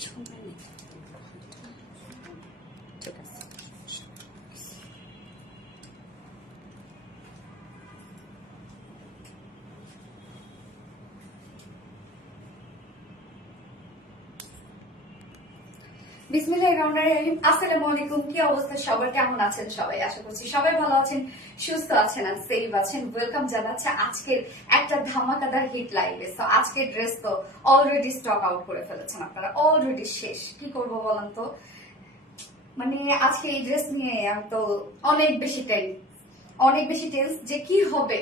ঠিক আছে। আসসালামু আলাইকুম, কি অবস্থা সবার, কেমন আছেন সবাই? আশা করছি সবাই ভালো আছেন, সুস্থ আছেন আর সেফ আছেন। ওয়েলকাম জানাচ্ছে আজকের একটা ধামাকাদার হিট লাইভে। তো আজকের ড্রেস তো অলরেডি স্টক আউট করে ফেলেছেন আপনারা, অলরেডি শেষ। কি করব বলেন তো, মানে আজকে এই ড্রেস নিয়ে আমি তো অনেক বেশি টেন্স যে কি হবে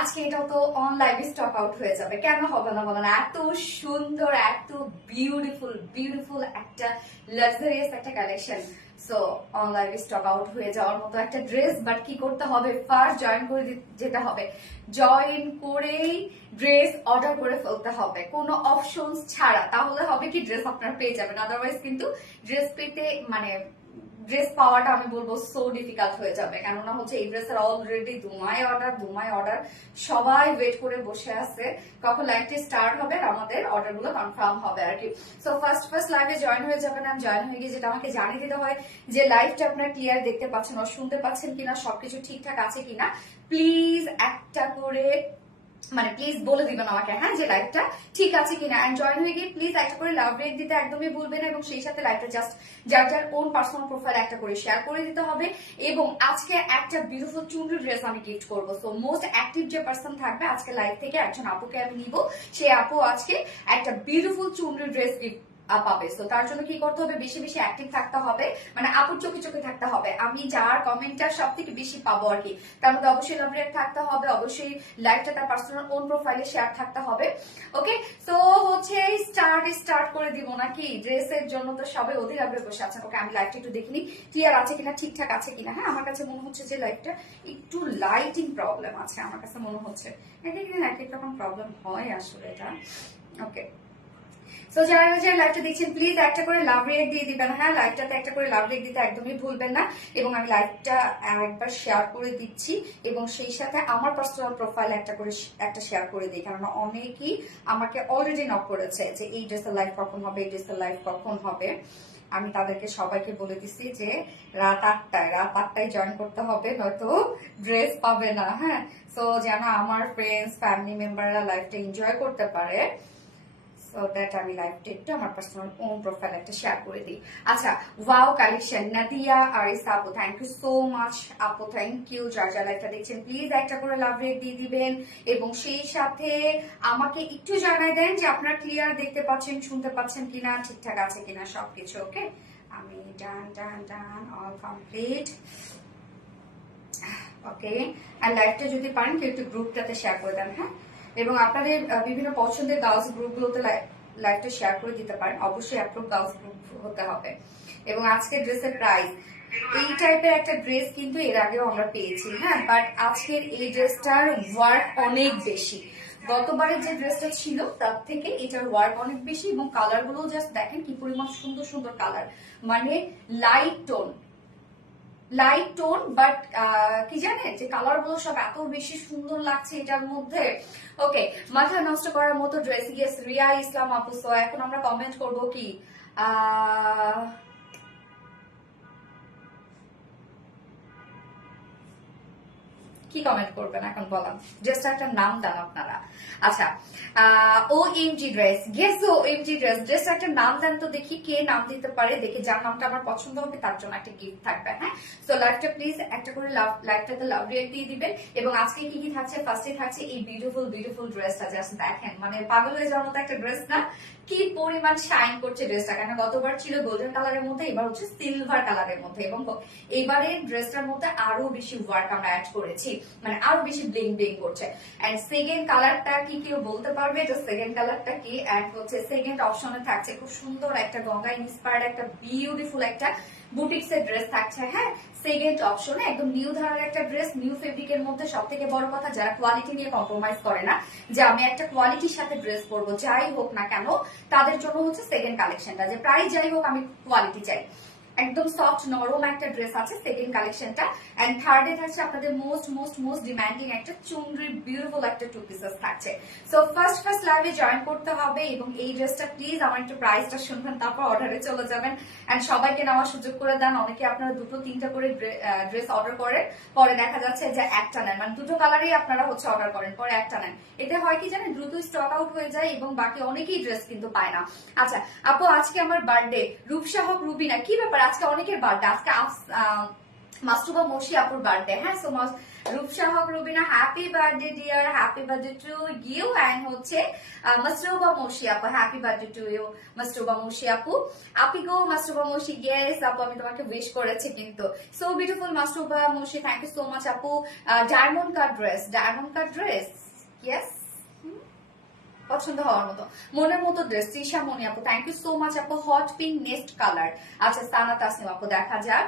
আজকে। এটাও তো অন লাইভে স্টক আউট হয়ে যাবে, কেন হবে না বলেন? এত সুন্দর, এত বিউটিফুল একটা লাক্সারিয়াস একটা কালেকশন। সো অন লাইভে স্টক আউট হয়ে যাওয়ার মতো একটা ড্রেস। বাট কি করতে হবে, ফার্স্ট জয়েন করে যেতে হবে, জয়েন করেই ড্রেস অর্ডার করে ফেলতে হবে, কোনো অপশনস ছাড়া। তাহলে হবে কি, ড্রেস আপনারা পেয়ে যাবেন। আদারওয়াইজ কিন্তু ড্রেস পেতে ড্রেস পাওয়াটা আমি বলবো সো ডিফিকাল্ট হয়ে যাবে। কেননা হচ্ছে এই ড্রেসের অলরেডি দুমায় অর্ডার, সবাই ওয়েট করে বসে আছে কখন লাইভটি স্টার্ট হবে আর আমাদের অর্ডার গুলো কনফার্ম হবে আর কি। সো ফার্স্ট লাইভে জয়েন হয়ে যাবেন। আমি জয়েন হয়ে গিয়ে যেটা আমাকে জানিয়ে দিতে হয় যে লাইভটা আপনারা ক্লিয়ার দেখতে পাচ্ছেন ও শুনতে পাচ্ছেন কিনা, সবকিছু ঠিকঠাক আছে কিনা। প্লিজ একটা করে প্লিজ বলে দিবেন আমাকে, হ্যাঁ, যে লাইভটা ঠিক আছে কিনা। এন্ড জয়েন হয়ে গিয়ে প্লিজ একটা করে লাভ রেট দিতে একদমই ভুলবেন না, এবং সেই সাথে লাইভটা জাস্ট যার ওন পার্সোনাল প্রোফাইল একটা করে শেয়ার করে দিতে হবে। এবং আজকে একটা বিউটিফুল চুনরি ড্রেস আমি গিফট করবো। সো মোস্ট অ্যাক্টিভ যে পার্সন থাকবে আজকে লাইভ থেকে, একজন আপুকে আমি নিব, সেই আপু আজকে একটা বিউটিফুল চুনরি ড্রেস গিফট পাবে। তো তার জন্য কি করতে হবে, বেশি বেশি অ্যাক্টিভ থাকতে হবে, আপুর চোখে থাকতে হবে। আমি যার কমেন্টটা সব থেকে বেশি পাবো আর কি, তার মধ্যে অবশ্যই লাভ রেট থাকতে হবে, অবশ্যই লাইভটা তার পার্সোনাল ওন প্রোফাইলে শেয়ার থাকতে হবে। ওকে, তো হচ্ছে স্টার্ট করে দিব নাকি? ড্রেসের জন্য তো সবাই অধীর আগ্রহে বসে আছেন। ওকে, আমি লাইভটা একটু দেখিনি ক্লিয়ার আছে কিনা, ঠিকঠাক আছে কিনা। হ্যাঁ, আমার কাছে মনে হচ্ছে যে লাইভটা একটু লাইটিং প্রবলেম আছে, আমার কাছে মনে হচ্ছে। এক এক রকম প্রবলেম হয় আসলে এটা। ওকে, সো যারা লাইভটা দেখছেন প্লিজ একটা করে লাভ রেট দিয়ে দিবেন। হ্যাঁ, লাইভটাতে একটা করে লাভ রেট দিতে একদমই ভুলবেন না। এবং আমি লাইভটা একবার শেয়ার করে দিচ্ছি, এবং সেই সাথে আমার পার্সোনাল প্রোফাইল একটা শেয়ার করে দিই, কারণ অনেকেই আমাকে অলরেডি নক করেছে যে এই ড্রেসের লাইভ কখন হবে, এই ড্রেসের লাইভ কখন হবে। আমি তাদেরকে সবাইকে বলে দিচ্ছি যে রাত 8টায় জয়েন করতে হবে, নয়তো ড্রেস পাবে না। হ্যাঁ, সো যেন আমার ফ্রেন্ডস ফ্যামিলি মেম্বাররা লাইভটা এনজয় করতে পারে, সো দ্যাট আমি লাইভটা একটু আমার পার্সোনাল ওন প্রোফাইল একটা শেয়ার করে দিই। আচ্ছা, ওয়াও কালেকশন, নাদিয়া আরিসা আপু, থ্যাংক ইউ সো মাচ আপু, থ্যাংক ইউ। যারা লাইভটা দেখছেন প্লিজ একটা করে লাভ রেট দিয়ে দিবেন, এবং সেই সাথে আমাকে একটু জানাই দেন যে আপনারা ক্লিয়ার দেখতে পাচ্ছেন, শুনতে পাচ্ছেন কিনা, ঠিকঠাক আছে কিনা সবকিছু। ওকে, আমি ডান অল কমপ্লিট। ওকে, আর লাইভটা যদি পারেন কেউ একটু গ্রুপটাতে শেয়ার করে দেন। হ্যাঁ, এবং আপনাদের বিভিন্ন পছন্দের গার্লস গ্রুপগুলোতে লাইভটা শেয়ার করে দিতে পারেন। অবশ্যই অ্যাপ্রুভ গার্লস গ্রুপ হতে হবে। এবং আজকের ড্রেসের প্রাইস, এই টাইপের একটা ড্রেস কিন্তু এর আগেও আমরা পেয়েছি। হ্যাঁ, বাট আজকের এই ড্রেসটার ওয়ার্ক অনেক বেশি। গতবারের যে ড্রেসটা ছিল তার থেকে এটার ওয়ার্ক অনেক বেশি, এবং কালার গুলো জাস্ট দেখেন কি পরিমাণ সুন্দর সুন্দর কালার, মানে লাইট টোন, বাট কি জানে যে কালার গুলো সব এত বেশি সুন্দর লাগছে এটার মধ্যে। ওকে, মাথা নষ্ট করার মতো ড্রেস। ইয়েস, রিয়া ইসলাম আপু। সো এখন আমরা কমেন্ট করবো কি, কি কমেন্ট করবেন এখন বলাম, জাস্ট একটা নাম দেন আপনারা। আচ্ছা, ও এমজি ড্রেস, গেস ও এমজি ড্রেস একটা নাম দেন তো দেখি, কে নাম দিতে পারে, দেখি যার নামটা আমার পছন্দ হবে তার জন্য একটা গিফট থাকবে। হ্যাঁ, সো লাইভটা প্লিজ একটা করে লাইভটাতে লাভ রেট দিয়ে দিবেন। এবং আজকে কি কি থাকছে, ফার্স্টে থাকছে এই বিউটিফুল ড্রেসটা। জাস্ট দেখেন, পাগল হয়ে যাওয়ার মতো একটা ড্রেস না, কি পরিমাণ শাইন করছে ড্রেসটা। কেন গতবার ছিল গোল্ডেন কালারের মধ্যে, এবার হচ্ছে সিলভার কালারের মধ্যে, এবং এবারে ড্রেসটার মধ্যে আরো বেশি ওয়ার্ক আমরা অ্যাড করেছি, আরো বেশি ব্লিং করছে। এন্ড সেকেন্ড কালারটা কি কেউ বলতে পারবে যে সেকেন্ড কালারটা কি? এন্ড হচ্ছে সেকেন্ড অপশনে থাকছে খুব সুন্দর একটা গঙ্গা ইন্সপায়ার্ড একটা বিউটিফুল একটা বুটিক্স এর ড্রেস থাকছে। হ্যাঁ, সেকেন্ড অপশনে একদম নিউ ধারার একটা ড্রেস, নিউ ফেব্রিকের মধ্যে। সব থেকে বড় কথা, যারা কোয়ালিটি নিয়ে কম্প্রোমাইজ করে না, যে আমি একটা কোয়ালিটির সাথে ড্রেস পরবো যাই হোক না কেন, তাদের জন্য হচ্ছে সেকেন্ড কালেকশনটা, যে প্রাইস যাই হোক আমি কোয়ালিটি চাই। একদম সফট নরম একটা ড্রেস আছে সেকেন্ড কালেকশনটা। এন্ড থার্ডে থাকছে আপনাদের মোস্ট মোস্ট মোস্ট ডিমান্ডিং একটা চুনরি বিউটিফুল একটা টু পিসেস থাকছে। সো ফার্স্ট লাইভে জয়েন করতে হবে এবং এই ড্রেসটা প্লিজ আমার একটু প্রাইসটা শুনবেন, তারপর অর্ডারে চলে যাবেন। এন্ড সবাইকে নেওয়ার সুযোগ করে দেন। অনেকে আপনারা দুটো তিনটা করে ড্রেস অর্ডার করে পরে দেখা যাচ্ছে যে একটা নেন, মানে দুটো কালারই আপনারা হচ্ছে অর্ডার করেন পরে একটা নেন। এতে হয় কি জানেন, দ্রুত স্টক আউট হয়ে যায় এবং বাকি অনেকেই ড্রেস কিন্তু পায় না। আচ্ছা আপু, আজকে আমার বার্থডে, রূপসা হোক রুবিনা, কি ব্যাপার আজকে অনেকের বার্থডে, আজকে মাস্তুবা মর্শি আপুর বার্থডে। হ্যাঁ, so Rupsa Haque Rubina, happy birthday dear, happy birthday to you. And হচ্ছে মাস্তুবা মর্শি আপু, happy birthday to you Mastuba Morshi আপু। আপি গো মাস্তুবা মর্শি, ইয়েস আপু আমি তোমাকে উইশ করেছি কিন্তু। So beautiful Mastuba Morshi, thank you so much আপু। ডায়মন্ড কাট ড্রেস, ইয়েস, পছন্দ হওয়ার মতো মনের মতো ড্রেস। তৃষা মনি আপু, থ্যাংক ইউ সো মাচ আপু। Hot pink next colour. আচ্ছা সানা তাসনিম আপু, দেখা যাক।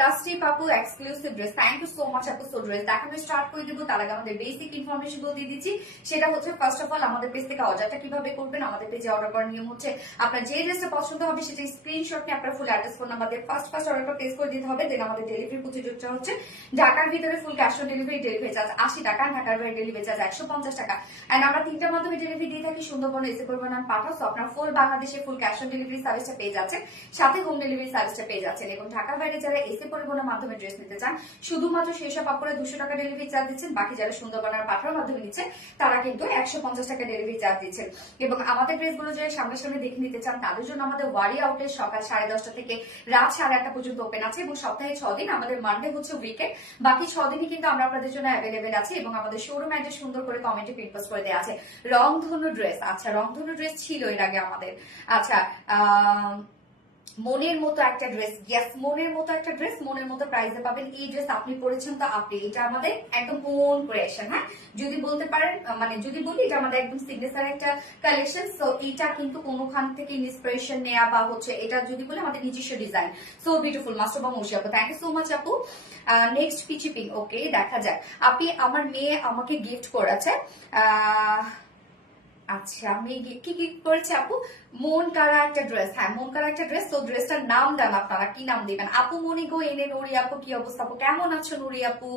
তাসরিফ আপু, exclusive dress, thank you so much আপু। সো ড্রেস দেখানো স্টার্ট করে দিব, তার আগে আমাদের বেসিক ইনফরমেশন গুলো দিয়ে দিচ্ছি। সেটা হচ্ছে ফার্স্ট অফ অল আমাদের পেজ থেকে অর্ডারটা কিভাবে করবেন। আমাদের পেজে অর্ডার করার নিয়ম হচ্ছে আপনার যে ড্রেসটা পছন্দ হবে সেটা স্ক্রিনশট নিয়ে আপনার ফুল অ্যাড্রেস ফোন নাম্বার দিয়ে ফার্স্ট অর্ডারটা প্লেস করে দিতে হবে। দেন আমাদের ডেলিভারি প্রসিডিউরটা হচ্ছে ঢাকার ভিতরে full cash on delivery charge 80 টাকা, ঢাকার বাইরে ডেলিভারি চার্জ 150 টাকা। এন্ড আমরা তিনটার মাধ্যমে ডেলিভারি দিয়ে থাকি, সুন্দরবন, এসে করবেন পাঠাও। সো আপনার ফুল বাংলাদেশে ফুল ক্যাশ অন ডেলিভারি সার্ভিসটা পেয়ে যাচ্ছেন, সাথে হোম ডেলিভারি সার্ভিসটা পেয়ে যাচ্ছেন। এবং ঢাকার বাইরে যারা এসে পরিবহনের মাধ্যমে ড্রেস নিতে চান, শুধুমাত্র সেই সব আপুরা 200 টাকা ডেলিভারি চার্জ দিচ্ছেন। বাকি যারা সুন্দরবনের পাঠানোর মাধ্যমে নিচ্ছেন তারা কিন্তু 150 টাকা ডেলিভারি চার্জ দিচ্ছেন। এবং আমাদের ড্রেসগুলো যারা সামনে দেখে নিতে চান তাদের জন্য আমাদের ওয়ারি আউটলেট সকাল 10:30 থেকে রাত 8:30 পর্যন্ত ওপেন আছে এবং সপ্তাহে 6 দিন, আমাদের মানডে হচ্ছে উইকেন্ড, বাকি 6 দিনই কিন্তু আমরা আপনাদের জন্য অ্যাভেলেবেল আছে। এবং আমাদের শোরুম অ্যাড্রেস সুন্দর করে কমেন্টে পিন পোস্ট করে দেওয়া আছে। রংধনু ড্রেস, আচ্ছা রংধনু ড্রেস ছিল এর আগে আমাদের। আচ্ছা মনের মতো একটা ড্রেস, ইয়েস মনের মতো একটা ড্রেস, মনের মতো প্রাইসে পাবেন। এই ড্রেস আপনি পরেছেন তো আপনি, এটা আমাদের একদম ওন ক্রিয়েশন। হ্যাঁ, যদি বলতে পারেন, মানে যদি বলি এটা আমাদের একদম সিগনেচার একটা কালেকশন। সো এটা কিন্তু কোনোখান থেকে ইন্সপিরেশন নেওয়া বা হচ্ছে এটা যদি বলি আমাদের নিজস্ব ডিজাইন। সো বিউটিফুল মাস্টারবা মর্শি আপু, থ্যাংক ইউ সো মাচ আপু। নেক্সট পিচি পিং, ওকে দেখা যাক। আপনি আমার মেয়ে আমাকে গিফট করেছে, আচ্ছা আমি কি গিফট করেছি আপু? মন কারা একটা ড্রেস। হ্যাঁ মন কারা একটা ড্রেস। তো ড্রেসটার নাম দেন আপনারা, কি নাম দিবেন? আপু মনি গো এনে নুরি আপু, কি অবস্থা আপু, কেমন আছো নুরি আপু?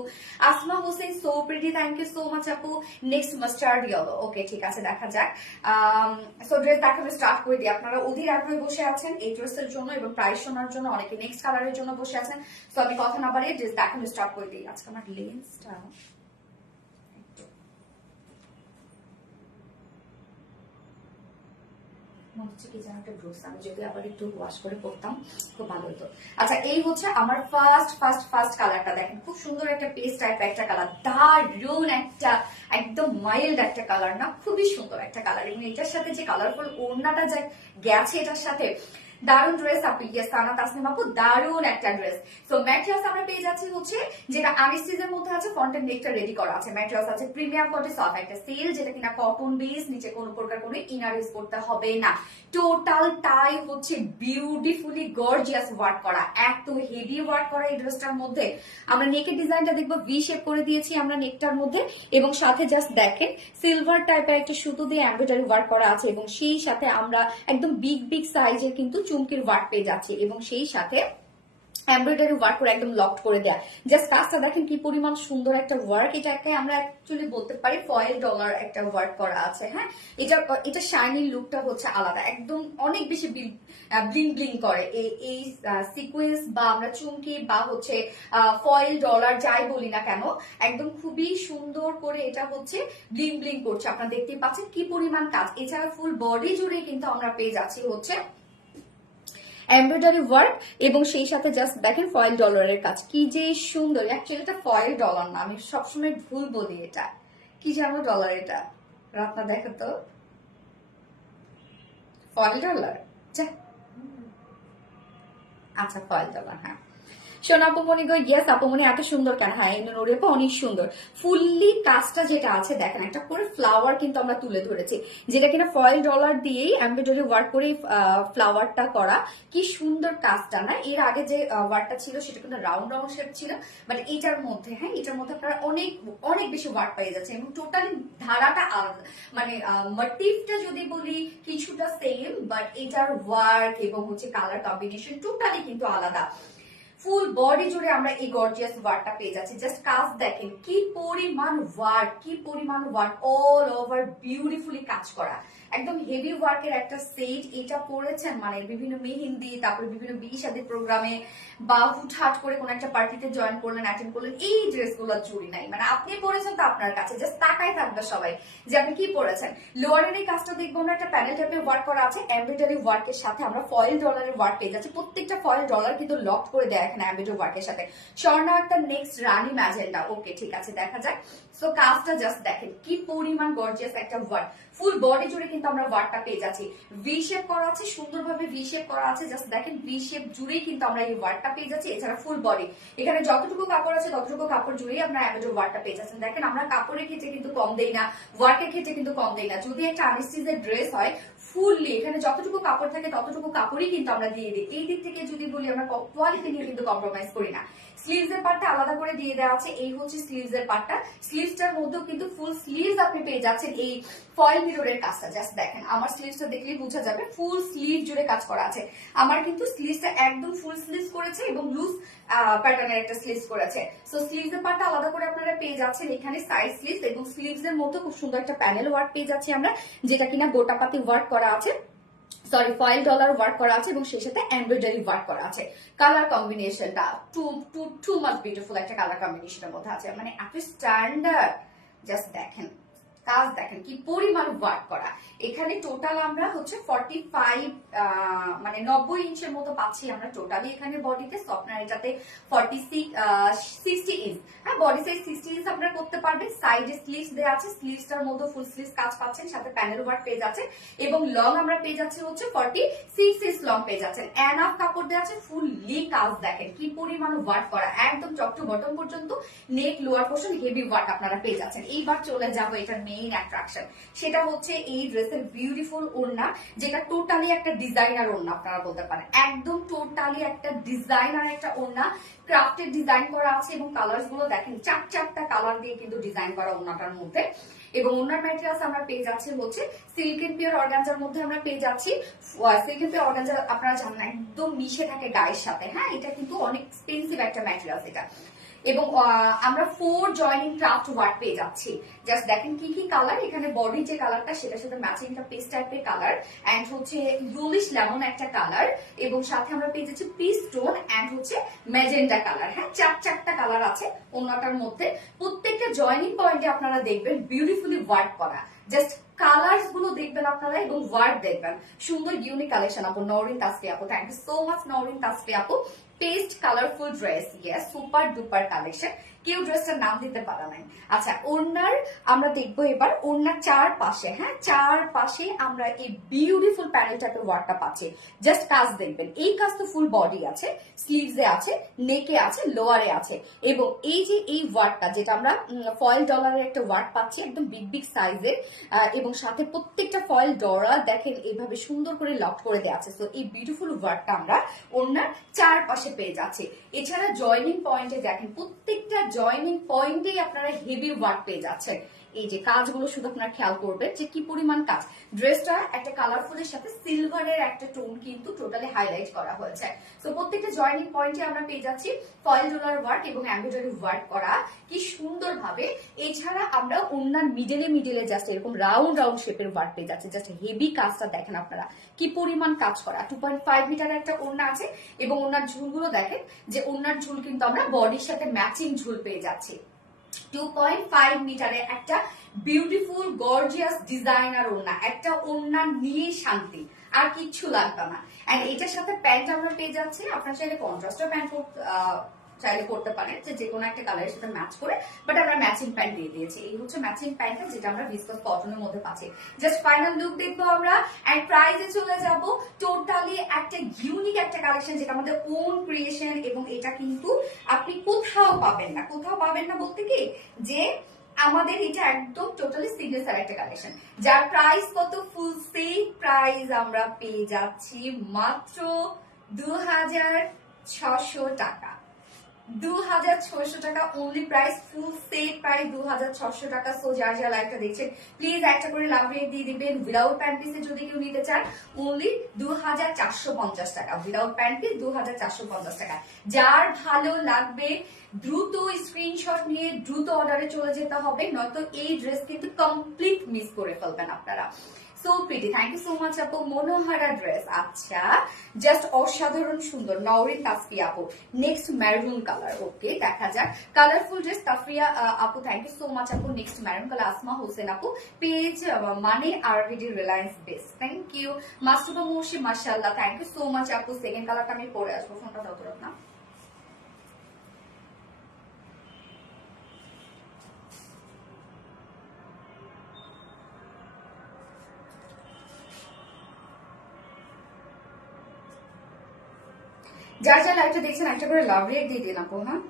Asma Hossain, so pretty, thank you so much আপু। নেক্সট মাস্টার্ড ইয়েলো, ওকে ঠিক আছে দেখা যাক। সো ড্রেস দেখানো স্টার্ট করে দিই। আপনারা অধীর আগ্রহে বসে আছেন এই ড্রেসের জন্য এবং প্রাইস শোনার জন্য, অনেকে নেক্সট কালারের জন্য বসে আছেন। সো আমি কথা না বাড়িয়ে ড্রেস দেখানো স্টার্ট করে দিই। আজকে আমার লেন্সটা মনে হচ্ছে কি যেন একটা ড্রেস, আমি যদি আবার একটু ওয়াশ করে পরতাম খুব ভালো হতো। আচ্ছা এই হচ্ছে আমার ফার্স্ট কালারটা, দেখেন খুব সুন্দর একটা পেস্ট টাইপ একটা কালার, দারুন একটা একদম মাইল্ড একটা কালার না, খুবই সুন্দর একটা কালার। এবং এটার সাথে যে কালারফুল ওড়নাটা যা গেছে এটার সাথে, দারুন ড্রেস আপু। ইয়েস সানা তাসনিম আপু, দারুন একটা ড্রেস। সো ম্যাটেরিয়ালস আমরা পেয়ে যাচ্ছি হচ্ছে যেটা আমিস্টিজের মধ্যে আছে, ফ্রন্টের নেকটা রেডি করা আছে। ম্যাটেরিয়ালস আছে প্রিমিয়াম কোয়ালিটি সফট একটা সেল, যেটা কিনা কটন বেস, নিচে কোনো প্রকার কোনো ইনার ইউজ করতে হবে না। টোটাল টাই হচ্ছে বিউটিফুলি গর্জিয়াস ওয়ার্ক করা, এত হেভি ওয়ার্ক করা এই ড্রেসটার মধ্যে। আমরা নেকের ডিজাইনটা দেখবো ভি শেপ করে দিয়েছি আমরা নেকটার মধ্যে, এবং সাথে জাস্ট দেখেন সিলভার টাইপের একটা সুতো দিয়ে এমব্রয়ডারি ওয়ার্ক করা আছে। এবং সেই সাথে আমরা একদম বিগ সাইজের কিন্তু চুমকির ওয়ার্ক পেয়ে যাচ্ছি, এবং সেই সাথে এমব্রয়ডারি ওয়ার্ক করে একদম লক করে দেয়া। জাস্ট কাজটা দেখেন কি পরিমাণ সুন্দর একটা ওয়ার্ক। এটাকে আমরা অ্যাকচুয়ালি বলতে পারি ফয়েল ডলার একটা ওয়ার্ক করা আছে। হ্যাঁ, এটা শাইনি লুকটা হচ্ছে আলাদা, একদম অনেক বেশি ব্লিং করে এই সিকোয়েন্স বা আমরা চুমকি বা হচ্ছে ফয়েল ডলার যাই বলি না কেন, একদম খুবই সুন্দর করে এটা হচ্ছে ব্লিং করছে। আপনারা দেখতেই পাচ্ছেন কি পরিমাণ কাজ। এছাড়া ফুল বডি জুড়ে কিন্তু আমরা পেয়ে যাচ্ছি হচ্ছে এমব্রয়ডারি ওয়ার্ক, এবং সেই সাথে জাস্ট দেখেন ফয়েল ডলারের কাজ, কি যে সুন্দর। অ্যাকচুয়ালি এটা ফয়েল ডলার না, আমি সবসময় ভুল বলি, এটা কি যেন ডলার, এটা রাতনা দেখো তো, ফয়েল ডলার, আচ্ছা ফয়েল ডলার। হ্যাঁ শোন আপুমনি গো, ইয়েস আপুমনি এত সুন্দর কেন? হ্যাঁ নুরিয়াপা অনেক সুন্দর। ফুললি কাজটা যেটা আছে দেখেন, একটা করে ফ্লাওয়ার কিন্তু আমরা তুলে ধরেছি, যেটা কিনা ফয়েল ডলার দিয়েই এমব্রয়ডারি ওয়ার্ক করে ফ্লাওয়ারটা করা। কি সুন্দর কাজটা না? এর আগে যে ওয়ার্কটা ছিল সেটা কিন্তু রাউন্ড রাউন্ড শেপ ছিল, বাট এটার মধ্যে, হ্যাঁ এটার মধ্যে আপনারা অনেক অনেক বেশি ওয়ার্ক পেয়ে যাচ্ছে এবং টোটালি ধারাটা আলাদা। মানে মোটিভটা যদি বলি কিছুটা সেম, বাট এটার ওয়ার্ক এবং হচ্ছে কালার কম্বিনেশন টোটালি কিন্তু আলাদা। ফুল বডি জুড়ে আমরা এই গর্জিয়াস ওয়ার্কটা পেয়ে যাচ্ছি। জাস্ট কাজ দেখেন কি পরিমাণ ওয়ার্ক, কি পরিমাণ ওয়ার্ক, অল ওভার বিউটিফুলি কাজ করা, একদম হেভি ওয়ার্কের একটা সেট। এটা পরেছেন মানে বিভিন্ন মেহেন্দি, তারপরে বিভিন্ন বিয়ে শাদী প্রোগ্রামে বা হুটহাট করে কোন একটা পার্টিতে জয়েন করলেন, অ্যাটেন্ড করলেন, এই ড্রেসগুলো চুরি নাই, মানে আপনি পরেছেন তো আপনার কাছে জাস্ট তাকাই থাকবে সবাই যে আপনি কি পরেছেন। লোয়ারের এই কাজটা দেখবো আমরা, একটা প্যানেল টাইপের ওয়ার্ক করা আছে এমব্রয়ডারি ওয়ার্কের সাথে আমরা ফয়েল ডলারের ওয়ার্ক পেয়ে যাচ্ছি। প্রত্যেকটা ফয়েল ডলার কিন্তু লক করে দেয় এখানে এমব্রয়ডারি ওয়ার্কের সাথে। স্বর্ণ একটা নেক্সট রানী ম্যাজেন্ডা, ওকে ঠিক আছে দেখা যাক। সো কাজটা জাস্ট দেখেন কি পরিমাণ গর্জিয়াস একটা ওয়ার্ক, ফুল বডি জুড়ে কিন্তু আমরা ওয়ার্কটা পেয়ে যাচ্ছি। ভি শেপ করা আছে, সুন্দরভাবে ভি শেপ করা আছে, জাস্ট দেখেন ভি শেপ জুড়েই কিন্তু আমরা এই ওয়ার্কটা পেয়ে যাচ্ছি। এছাড়া ফুল বডি, এখানে যতটুকু কাপড় আছে ততটুকু কাপড় জুড়েই আপনারা এমব্রয়ডারি ওয়ার্কটা পেয়ে যাচ্ছেন। দেখেন আমরা কাপড়ের ক্ষেত্রে কিন্তু কম দেই না, ওয়ার্কের ক্ষেত্রে কিন্তু কম দেই না। যদি একটা আনস্টিচের ড্রেস হয় ফুললি এখানে যতটুকু কাপড় থাকে ততটুকু কাপড়ই কিন্তু আমরা দিয়ে দিই। এই দিক থেকে যদি বলি আমরা কোয়ালিটি নিয়ে কিন্তু কম্প্রোমাইজ করি না। স্লিভস এর পার্টটা আলাদা করে দিয়ে দেওয়া আছে, এই হচ্ছে স্লিভস এর পার্টটা। স্লিভসটার মধ্যেও কিন্তু ফুল স্লিভস আপনি পেয়ে যাচ্ছেন এই ফয়েল মিররের কাজটা। জাস্ট দেখেন আমার স্লিভসটা দেখলেই বোঝা যাবে ফুল স্লিভ জুড়ে কাজ করা আছে। আমার কিন্তু স্লিভসটা একদম ফুল স্লিভস করেছে এবং লুজ প্যাটার্নের একটা স্লিভস করেছে। সো স্লিভস এর পার্টটা আলাদা করে আপনারা পেয়ে যাচ্ছেন এখানে সাইড স্লিভস, এবং স্লিভস এর মধ্যে খুব সুন্দর একটা প্যানেল ওয়ার্ক পেয়ে যাচ্ছি আমরা, যেটা কিনা গোটাপাতি ওয়ার্ক করা আছে, সরি ফয়েল ডলার ওয়ার্ক করা আছে এবং সেই সাথে এমব্রয়ডারি ওয়ার্ক করা আছে। কালার কম্বিনেশনটা টু মাচ বিউটিফুল একটা কালার কম্বিনেশনের মধ্যে আছে, মানে এত স্ট্যান্ডার্ড। জাস্ট দেখেন কাজ দেখেন কি পরিমাণ ওয়ার্ক করা। এখানে টোটাল আমরা হচ্ছে 45 মানে 90 ইঞ্চের মতো পাচ্ছি আমরা টোটালি এখানে বডিতে। সো আপনার এটাতে 60 ইঞ্চ, হ্যাঁ বডি সাইজ 60 ইঞ্চ আপনারা করতে পারবেন। সাইডে স্লিভস দেওয়া আছে, স্লিভসটার মধ্যে ফুল স্লিভস কাজ পাচ্ছেন, সাথে প্যানেল ওয়ার্ক পেয়ে যাচ্ছে এবং লং আমরা পেয়ে যাচ্ছি হচ্ছে 46 ইঞ্চ লং পেয়ে যাচ্ছেন। এনাফ কাপড় দেওয়া আছে, ফুললি কাজ দেখেন কি পরিমাণ ওয়ার্ক করা, একদম টপ টু বটম পর্যন্ত নেক লোয়ার পোর্শন হেভি ওয়ার্ক আপনারা পেয়ে যাচ্ছেন। এইবার চলে যাবো এটার মেইন অ্যাট্রাকশন, সেটা হচ্ছে এই ড্রেসের বিউটিফুল ওড়না, যেটা টোটালি একটা ডিজাইনার ওড়না আপনারা বলতে পারেন। একদম টোটালি একটা ডিজাইনার একটা ওড়না, ক্রাফটেড ডিজাইন করা আছে এবং কালার্স গুলো দেখেন চারটা কালার দিয়ে কিন্তু ডিজাইন করা ওড়নাটার মধ্যে। এবং ওনার ম্যাটেরিয়ালস আমরা পেয়ে যাচ্ছি হচ্ছে সিল্ক এন্ড পিওর অর্গানজার মধ্যে আমরা পেয়ে যাচ্ছি। সিল্ক এন্ড পিওর অর্গানজা আপনারা জানেন একদম মিশে থাকে গায়ের সাথে, হ্যাঁ এটা কিন্তু অনেক এক্সপেন্সিভ একটা ম্যাটেরিয়ালস এটা। এবং আমরা 4 জয়েনিং ক্রাফট ওয়ার্ক পেয়ে যাচ্ছি। জাস্ট দেখেন কি কি কালার, এখানে বডি যে কালারটা সেটার সাথে ম্যাচিং একটা পেস্ট টাইপের কালার, এন্ড হচ্ছে ইউলিশ লেমন একটা কালার, এবং সাথে আমরা পেয়ে যাচ্ছি পিস টোন এন্ড হচ্ছে ম্যাজেন্টা কালার। হ্যাঁ চারটা কালার আছে ওনাটার মধ্যে। প্রত্যেকটা জয়েনিং পয়েন্টে আপনারা দেখবেন বিউটিফুলি ওয়ার্ক করা। জাস্ট কালার্স গুলো দেখবেন আপনারা এবং ওয়ার্ক দেখবেন। সুন্দর ইউনিক কালেকশন আপু নওরিন তাসফি আপু, thank you so much Nowrin Tasfi আপু। Paste colourful dress, yes super duper collection, কেউ ড্রেসটার নাম দিতে পারা নাই। আচ্ছা ওড়নার আমরা দেখবো এবার, ওড়নার চারপাশে, হ্যাঁ চারপাশে আমরা এই বিউটিফুল প্যানেল টাইপের ওয়ার্কটা পাচ্ছি। জাস্ট কাজ দেখবেন, এই কাজ তো ফুল বডি আছে, স্লিভসে আছে, নেকে আছে, লোয়ারে আছে, এবং এই যে এই ওয়ার্কটা যেটা আমরা ফয়েল ডলারের একটা ওয়ার্ক পাচ্ছি একদম বিগ বিগ সাইজের, এবং সাথে প্রত্যেকটা ফয়েল ডলা দেখেন এইভাবে সুন্দর করে লক করে দেওয়া আছে। তো এই বিউটিফুল ওয়ার্কটা আমরা ওড়নার চারপাশে পেয়ে যাচ্ছি। এছাড়া জয়েনিং পয়েন্টে দেখেন প্রত্যেকটা জয়েনিং পয়েন্টেই আপনারা হেভি ওয়ার্ক পেয়ে যাচ্ছেন। এই যে কাজগুলো শুধু আপনারা খেয়াল করবেন যে কি পরিমাণ কাজ। ড্রেসটা একটা কালারফুলের সাথে সিলভারের একটা টোন কিন্তু টোটালি হাইলাইট করা হয়েছে। তো প্রত্যেকটা জয়েনিং পয়েন্টে আমরা পেয়ে যাচ্ছি ফয়েল ডলার ওয়ার্ক এবং এমব্রয়ডারি ওয়ার্ক করা কি সুন্দর ভাবে। এছাড়া আমরা ওড়নার মিডলে জাস্ট এরকম রাউন্ড রাউন্ড শেপের ওয়ার্ক পেয়ে যাচ্ছি। জাস্ট হেভি কাজটা দেখেন আপনারা কি পরিমাণ কাজ করা। 2.5 মিটারের একটা ওড়না আছে এবং ওড়নার ঝুলগুলো দেখেন যে ওড়নার ঝুল কিন্তু আমরা বডির সাথে ম্যাচিং ঝুল পেয়ে যাচ্ছি। 2.5 মিটারে একটা বিউটিফুল গর্জিয়াস ডিজাইনার ওড়না, একটা ওড়না নিয়ে শান্তি, আর কিচ্ছু লাগবে না। এন্ড এটার সাথে প্যান্ট আমরা পেয়ে যাচ্ছি, আপনার চাইলে কন্ট্রাস্টের প্যান্ট চাইলে করতে পারেন যে কোনো একটা কালারের সাথে ম্যাচ করে, বাট আমরা ম্যাচিং প্যান্ট দিয়ে দিয়েছি। এই হচ্ছে ম্যাচিং প্যান্টটা যেটা আমরা ভিসকস কটনের মধ্যে পাচ্ছি। জাস্ট ফাইনাল লুক দেখবো আমরা এন্ড প্রাইসে চলে যাব। টোটালি একটা ইউনিক একটা কালেকশন যেটা আমাদের ওন ক্রিয়েশন, এবং এটা কিন্তু আপনি কোথাও পাবেন না। কোথাও পাবেন না বলতে কি, যে আমাদের এটা একদম টোটালি সিগনেচার একটা কালেকশন, যার প্রাইস কত, ফুল সেট প্রাইস আমরা পেয়ে যাচ্ছি মাত্র 2600 টাকা। 2600 টাকা only price, full set price 2600 টাকা। সো যার যা লাইভটা দেখছেন প্লিজ একটা করে লাভ রেট দিয়ে দিবেন। উইদাউট প্যান্ট পিসে যদি কেউ নিতে চান অনলি 2450 টাকা, উইদাউট প্যান্ট পিস 2450 টাকা। যার ভালো লাগবে দ্রুত স্ক্রিনশট নিয়ে দ্রুত অর্ডারে চলে যেতে হবে, নয়তো এই ড্রেস কিন্তু কমপ্লিট মিস করে ফেলবেন আপনারা। So pretty, thank you so much আপু। মনোহারা ড্রেস, আচ্ছা জাস্ট অসাধারণ সুন্দর। নওরিন তাসফিয়া আপু, নেক্সট ম্যারুন কালার। ওকে, দেখা যাক কালারফুল ড্রেস। তাফরিয়া আপু, থ্যাংক ইউ সো মাচ আপু। Next maroon colour. Asma Hossain আপু, পেজ মানে RBD reliance base, thank you. Mastuba Murshi, মাশাআল্লাহ, থ্যাংক ইউ সো মাচ আপু। সেকেন্ড কালারটা আমি পরে আসবো, ফোনটা দাও তোর না। যার যা লাইভটা দেখছেন একটা করে লাভ রেট দিয়ে দিন আপু। হ্যাঁ,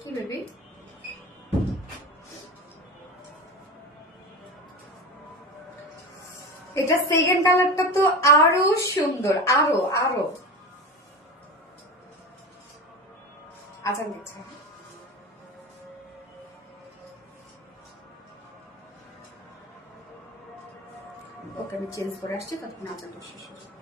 কি বেবি, এটা সেকেন্ড কালারটা তো আরো সুন্দর, আরো আরো আজান দিচ্ছে। ওকে, আমি চেঞ্জ করে আসছি, ততক্ষণ আজানটা শেষ হয়ে যাবে।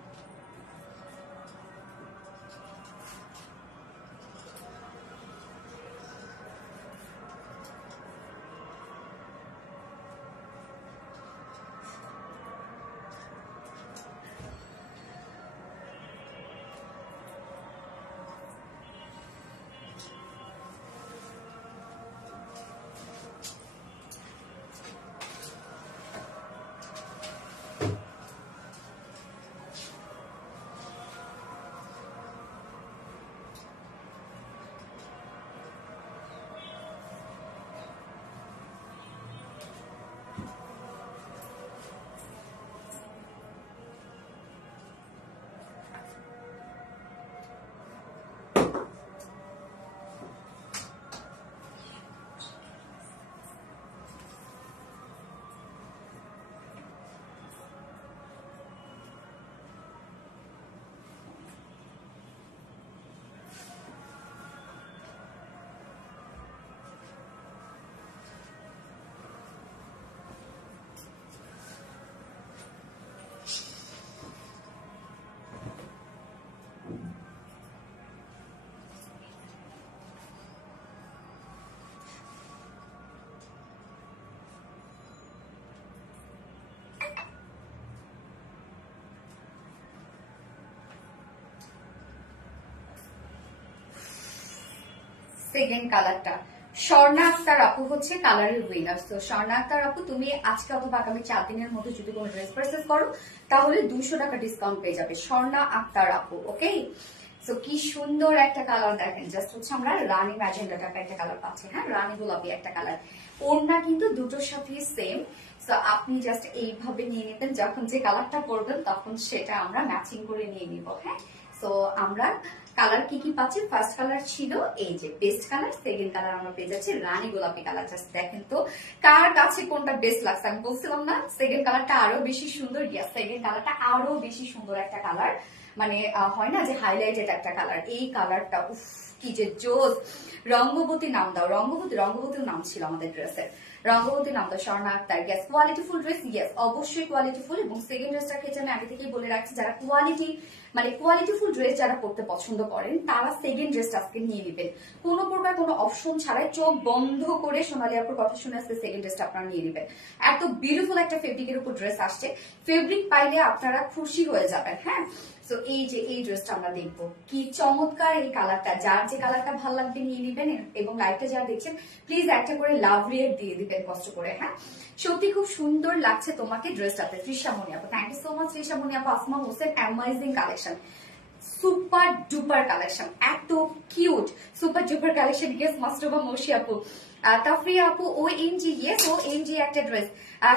সেকেন্ড কালারটা, স্বর্ণা আক্তার আপু হচ্ছে কালারের উইনার। তো স্বর্ণা আক্তার আপু, তুমি আজকে অথবা আগামী 4 দিনের মধ্যে যদি কোনো ড্রেস পারচেজ করো তাহলে 200 টাকা ডিসকাউন্ট পেয়ে যাবে স্বর্ণা আক্তার আপু। ওকে, সো কি সুন্দর একটা কালার দেখেন, জাস্ট হচ্ছে আমরা রানী ম্যাজেন্ডা টাইপের একটা কালার পাচ্ছি। হ্যাঁ, রানী গোলাপি একটা কালার। ওড়না কিন্তু দুটোর সাথে সেম। সো আপনি জাস্ট এইভাবে নিয়ে নেবেন, যখন যে কালারটা পরবেন তখন সেটা আমরা ম্যাচিং করে নিয়ে নিব। হ্যাঁ, সো আমরা কালার কি কি পাচ্ছি, ফার্স্ট কালার ছিল এই যে বেস্ট কালার, সেকেন্ড কালার আমরা পেয়ে যাচ্ছি রানী গোলাপি কালার। জাস্ট দেখেন তো কার কাছে কোনটা বেস্ট লাগছে। আমি বলছিলাম না সেকেন্ড কালারটা আরো বেশি সুন্দর। ইয়া, সেকেন্ড কালারটা আরো বেশি সুন্দর একটা কালার, মানে হয় না যে হাইলাইটেড একটা কালার। এই কালারটা উফ কি যে জোস। রঙ্গবতী নাম দাও, রঙ্গবতীর নাম ছিল আমাদের ড্রেসের। রঙ্গবতী নাম দাও, স্বর্ণা আক্তার। ইয়েস, কোয়ালিটিফুল ড্রেস, ইয়েস অবশ্যই কোয়ালিটিফুল। এবং সেকেন্ড ড্রেসটার ক্ষেত্রে আমি আগে থেকেই বলে রাখছি, যারা কোয়ালিটি মানে কোয়ালিটিফুল ড্রেস যারা পরতে পছন্দ করেন তারা সেকেন্ড ড্রেসটা আজকে নিয়ে নেবেন। কোনো প্রকার কোনো অপশন ছাড়াই চোখ বন্ধ করে সোনালী আপুর কথা শুনে আজকে সেকেন্ড ড্রেসটা আপনারা নিয়ে নেবেন। এত বিউটিফুল একটা ফেব্রিকের উপর ড্রেস আসছে, ফেব্রিক পাইলে আপনারা খুশি হয়ে যাবেন। হ্যাঁ, তো এই যে এই ড্রেসটা আমরা দেখবো, কি চমৎকার এই কালারটা, যার যে কালারটা ভালো লাগবে নিয়ে নিবেন। এবং লাইভটা যারা দেখছেন প্লিজ একটা করে লাভ রিয়েক্ট দিয়ে দিবেন কষ্ট করে। হ্যাঁ, সত্যি খুব সুন্দর লাগছে তোমাকে ড্রেসটাতে। তৃষামণি আপু, thank you so much. Trishamoni আপু, Asma Hossain, amazing collection, super duper collection, এত cute super duper collection. Guess Mastuba Mousi আপু, তাফরিয়া আপু, OMG, yes OMG একটা dress,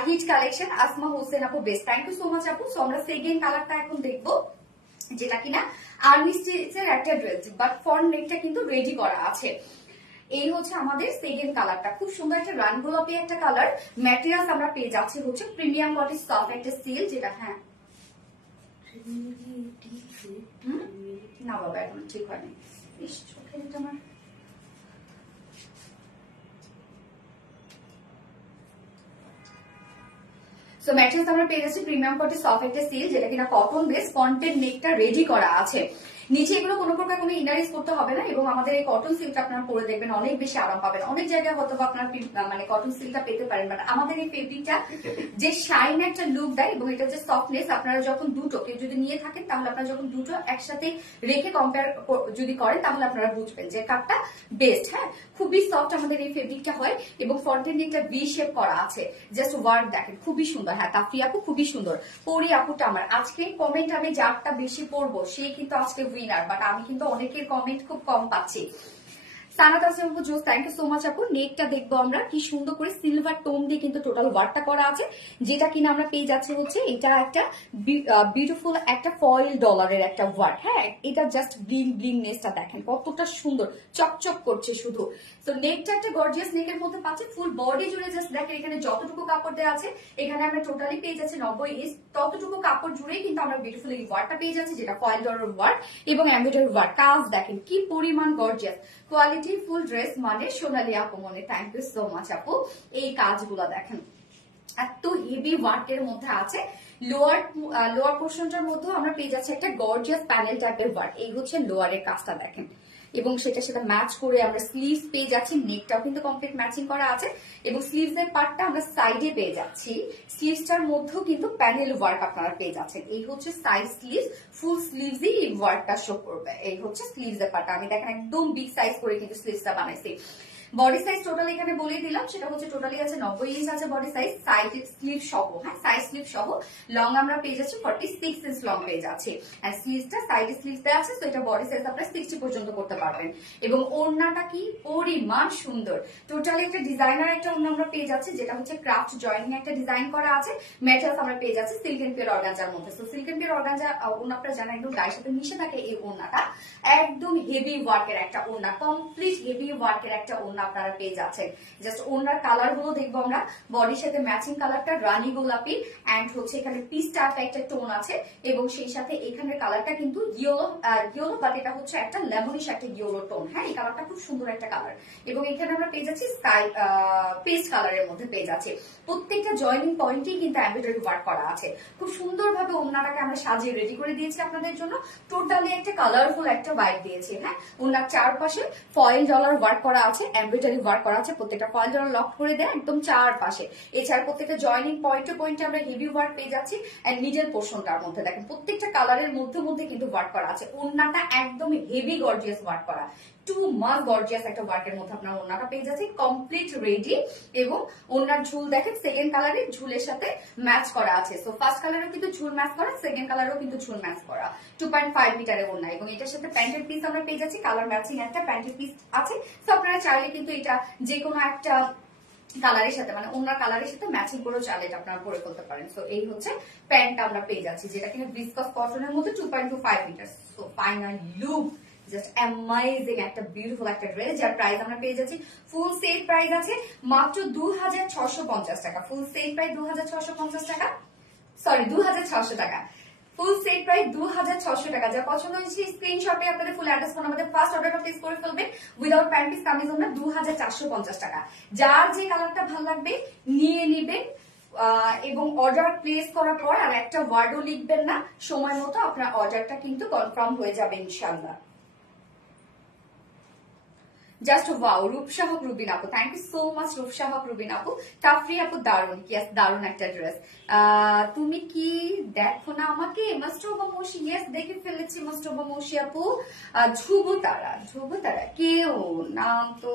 hit collection. Asma Hossain আপু best, thank you so much আপু। সো আমরা সেকেন্ড কালারটা এখন দেখবো, যেটা কিনা আর্মি স্টিচের একটা ড্রেস, বাট ফ্রন্ট নেকটা কিন্তু রেডি করা আছে। এই হচ্ছে আমাদের সেকেন্ড কালারটা, খুব সুন্দর একটা রান গোলাপি একটা কালার। ম্যাটেরিয়ালস আমরা পেয়ে যাচ্ছি হচ্ছে প্রিমিয়াম কোয়ালিটি সফট একটা সিল, যেটা হ্যাঁ না বাবা এখন ঠিক হয়নি, চোখে আমার সো ম্যাটেরিয়ালস আমরা পেয়ে যাচ্ছি প্রিমিয়াম কোয়ালিটি সফট একটা সিল, যেটা কিনা কটন বেস, ফ্রন্টের নেকটা রেডি করা আছে। নিচে এগুলো কোনো প্রকার কোনো ইনারিজ করতে হবে না। এবং আমাদের এই কটন সিল্কটা আপনারা পরে দেখবেন অনেক বেশি আরাম পাবেন। অনেক জায়গায় হয়তো আপনার মানে কটন সিল্কটা পেতে পারেন, বাট আমাদের এই ফেব্রিকটা যে শাইন একটা লুক দেয় এবং এটা যে সফটনেস, আপনারা যখন দুটো কেউ যদি নিয়ে থাকেন তাহলে আপনারা যখন দুটো একসাথে রেখে কম্পেয়ার যদি করেন তাহলে আপনারা বুঝবেন যে কাটটা বেস্ট। হ্যাঁ, খুবই সফট আমাদের এই ফেব্রিকটা হয় এবং ফ্রন্টের দিকটা ভি শেপ করা আছে, জাস্ট ওয়ার্ক দেখেন খুবই সুন্দর। হ্যাঁ, তাফরি আপু খুবই সুন্দর। পরি আপুটা আমার আজকে কমেন্ট আমি যারটা বেশি পড়বো সে কিন্তু আজকে উইনার, বাট আমি কিন্তু অনেকের কমেন্ট খুব কম পাচ্ছি। সানাত আসলাম আপু জোস, থ্যাংক ইউ সো মাচ আপু। নেকটা দেখবো আমরা, কি সুন্দর করে সিলভার টোন দিয়ে কিন্তু টোটাল ওয়ার্কটা করা আছে, যেটা কিনা আমরা পেয়ে যাচ্ছি হচ্ছে এটা একটা বিউটিফুল একটা ফয়েল ডলারের একটা ওয়ার্ক। হ্যাঁ, এটা জাস্ট ব্লিং ব্লিং নেসটা দেখেন কতটা সুন্দর, চকচক করছে শুধু। তো নেকটা একটা গর্জিয়াস নেকের মধ্যে পাচ্ছে, ফুল বডি জুড়ে জাস্ট দেখেন এখানে যতটুকু কাপড় দেওয়া আছে এখানে আমরা টোটালি পেয়ে যাচ্ছি 90 ইঞ্চ, ততটুকু কাপড় জুড়েই কিন্তু আমরা বিউটিফুল এই ওয়ার্কটা পেয়ে যাচ্ছি, যেটা ফয়েল ডলার ওয়ার্ক এবং এমব্রয়ডারি ওয়ার্ক। কাজ দেখেন কি পরিমাণ গর্জিয়াস, কোয়ালিটি ফুল ড্রেস মানে সোনালী আপু মনে, থ্যাংক ইউ সো মাচ আপু। এই কাজগুলো দেখেন এত হেভি ওয়ার্কের মধ্যে আছে। লোয়ার পোর্শনটার মধ্যে আমরা পেয়ে যাচ্ছি একটা গর্জিয়াস প্যানেল টাইপের ওয়ার্ক। এই হচ্ছে লোয়ারের কাজটা দেখেন, এবং সেটা সাথে ম্যাচ করে আমরা স্লিভস পেয়ে যাচ্ছি, নেকটাও কিন্তু কমপ্লিট ম্যাচিং করা আছে এবং স্লিভস এর পার্টটা আমরা সাইডে পেয়ে যাচ্ছি। স্লিভসটার মধ্যেও কিন্তু প্যানেল ওয়ার্ক আপনারা পেয়ে যাচ্ছেন। এই হচ্ছে সাইড স্লিভস, ফুল স্লিভসই এই ওয়ার্কটা শো করবে। এই হচ্ছে স্লিভস এর পার্টটা, আমি দেখেন একদম বিগ সাইজ করে কিন্তু স্লিভসটা বানাইছি। বডি সাইজ টোটাল এখানে বলে দিলাম, সেটা হচ্ছে টোটালি আছে 90 ইঞ্চ আছে বডি সাইজ, সাইড স্লিভ সহ। হ্যাঁ, সাইড স্লিভ সহ লং আমরা পেয়ে যাচ্ছি 46 ইঞ্চ লং পেয়ে যাচ্ছি। আর স্লিভসটা সাইড স্লিভস দেওয়া আছে, তো এটা বডি সাইজ আপনারা 60 পর্যন্ত করতে পারবেন। এবং ওড়নাটা কি পরিমাণ সুন্দর, টোটালি একটা ডিজাইনার একটা ওড়না আমরা পেয়ে যাচ্ছি, যেটা হচ্ছে ক্রাফট জয়েনিং একটা ডিজাইন করা আছে। ম্যাটেরিয়ালস আমরা পেয়ে যাচ্ছি সিল্ক এন্ড পিওর অর্গানজার মধ্যে। তো সিল্ক এন্ড পিওর অর্গানজা ওড়না আপনারা জানেন একদম গায়ের সাথে মিশে থাকে। এই ওড়নাটা একদম হেভি ওয়ার্কের একটা ওড়না, কমপ্লিট হেভি ওয়ার্কের একটা ওড়না আপনারা পেয়ে যাচ্ছেন। জাস্ট ওড়নার কালার গুলো দেখবো আমরা, বডির সাথে ম্যাচিং কালারটা রানী গোলাপি এন্ড হচ্ছে এখানে পিস টাইপ একটা টোন আছে এবং সেই সাথে এখানের কালারটা কিন্তু ইয়েলো, বাট এটা হচ্ছে একটা লেমনিশ একটা ইয়েলো টোন। হ্যাঁ, এই কালারটা খুব সুন্দর একটা কালার এবং এখানে আমরা পেয়ে যাচ্ছি স্কাই পেস্ট কালারের মধ্যে পেয়ে যাচ্ছি। প্রত্যেকটা জয়েনিং পয়েন্টেই কিন্তু এমব্রয়ডারি ওয়ার্ক করা আছে। খুব সুন্দরভাবে ওড়নাটাকে আমরা সাজিয়ে রেডি করে দিয়েছি আপনাদের জন্য, টোটালি একটা কালারফুল একটা ভাইব দিয়েছি। হ্যাঁ, ওড়নার চারপাশে ফয়েল ডলার ওয়ার্ক করা আছে, এমব্রয়ডারি ওয়ার্ক করা আছে, প্রত্যেকটা ফয়েল ডলার লক করে দেয় একদম চারপাশে। এছাড়া প্রত্যেকটা জয়েনিং পয়েন্টে পয়েন্টে আমরা হেভি ওয়ার্ক পেয়ে যাচ্ছি। এন্ড মিডল পোর্শনটার মধ্যে দেখেন প্রত্যেকটা কালারের মধ্যে মধ্যে কিন্তু ওয়ার্ক করা আছে। ওড়নাটা একদম হেভি গর্জিয়াস ওয়ার্ক করা, টু মাস গর্জিয়াস একটা ওয়ার্কের মধ্যে আপনার ওড়নাটা পেয়ে যাচ্ছে কমপ্লিট রেডি। এবং ওড়নার ঝুল দেখেন সেকেন্ড কালারের ঝুলের সাথে ম্যাচ করা আছে। সো ফার্স্ট কালারেও কিন্তু ঝুল ম্যাচ করা, সেকেন্ড কালারেও কিন্তু ঝুল ম্যাচ করা, 2.5 মিটারের ওড়না। এবং এটার সাথে প্যান্টের পিস আমরা পেয়ে যাচ্ছি, কালার ম্যাচিং একটা প্যান্টের পিস আছে। সো আপনারা চাইলে কিন্তু এটা যে কোনো একটা কালারের সাথে মানে ওনার কালারের সাথে ম্যাচিং করেও চাইলে এটা আপনারা পরে ফেলতে পারেন। সো এই হচ্ছে প্যান্টটা আমরা পেয়ে যাচ্ছি, যেটা কিনা ভিসকাস কটনের মধ্যে 2.25 মিটার। So final look just amazing একটা বিউটিফুল একটা ড্রেস, যার প্রাইস আমরা পেয়ে যাচ্ছি ফুল সেট প্রাইস আছে মাত্র 2650 টাকা। ফুল সেট প্রাইস 2650 টাকা, সরি 2600 টাকা। ফুল সেট প্রাইস 2600 টাকা। যা পছন্দ হয়েছে স্ক্রিনশটে আপনাদের ফুল অ্যাড্রেস ফোন আমাদের ফার্স্ট অর্ডারটা প্লেস করে ফেলবেন। উইদাউট প্যান্ট পিস কামিজ আমরা 2450 টাকা। যার যে কালারটা ভালো লাগবে নিয়ে নিবেন, এবং অর্ডার প্লেস করার পর আর একটা ওয়ার্ডও লিখবেন না, সময় মতো আপনার অর্ডারটা কিন্তু কনফার্ম হয়ে যাবে ইনশাল্লাহ। জাস্ট ওয়াও, রূপসা হক রুবিন আপু, thank you so much Rupsa Haque Rubin আপু। কাফরি আপু দারুন, ইয়েস দারুন একটা ড্রেস। তুমি কি দেখো না আমাকে? মাস্টরবা মৌসি, ইয়েস দেখে ফেলেছি মাস্টরবা মৌসি আপু। ধ্রুবতারা, ধ্রুবতারা কেউ নাম তো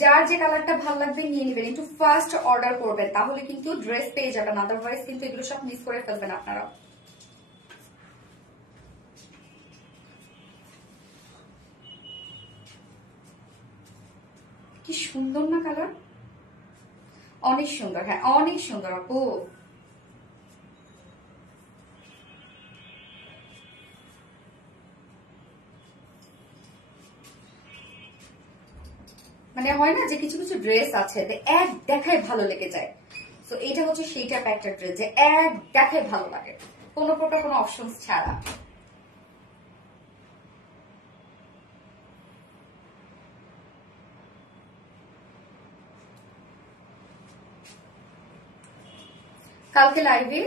যার যে কালারটা ভালো লাগবে নিয়ে নেবেন, একটু ফার্স্ট অর্ডার করবেন, তাহলে কিন্তু ড্রেস পেয়ে যাবেন, আদারওয়াইজ কিন্তু এগুলো সব মিস করে ফেলবেন আপনারা। কি সুন্দর না কালার, অনেক সুন্দর, হ্যাঁ অনেক সুন্দর আপু। মানে হয় না যে কিছু কিছু ড্রেস আছে এক দেখায় ভালো লেগে যায়, তো এটা হচ্ছে সেই টাইপ একটা ড্রেস যে এক দেখায় ভালো লাগে, কোনো প্রকার কোনো অপশনস ছাড়া। কালকে লাইভে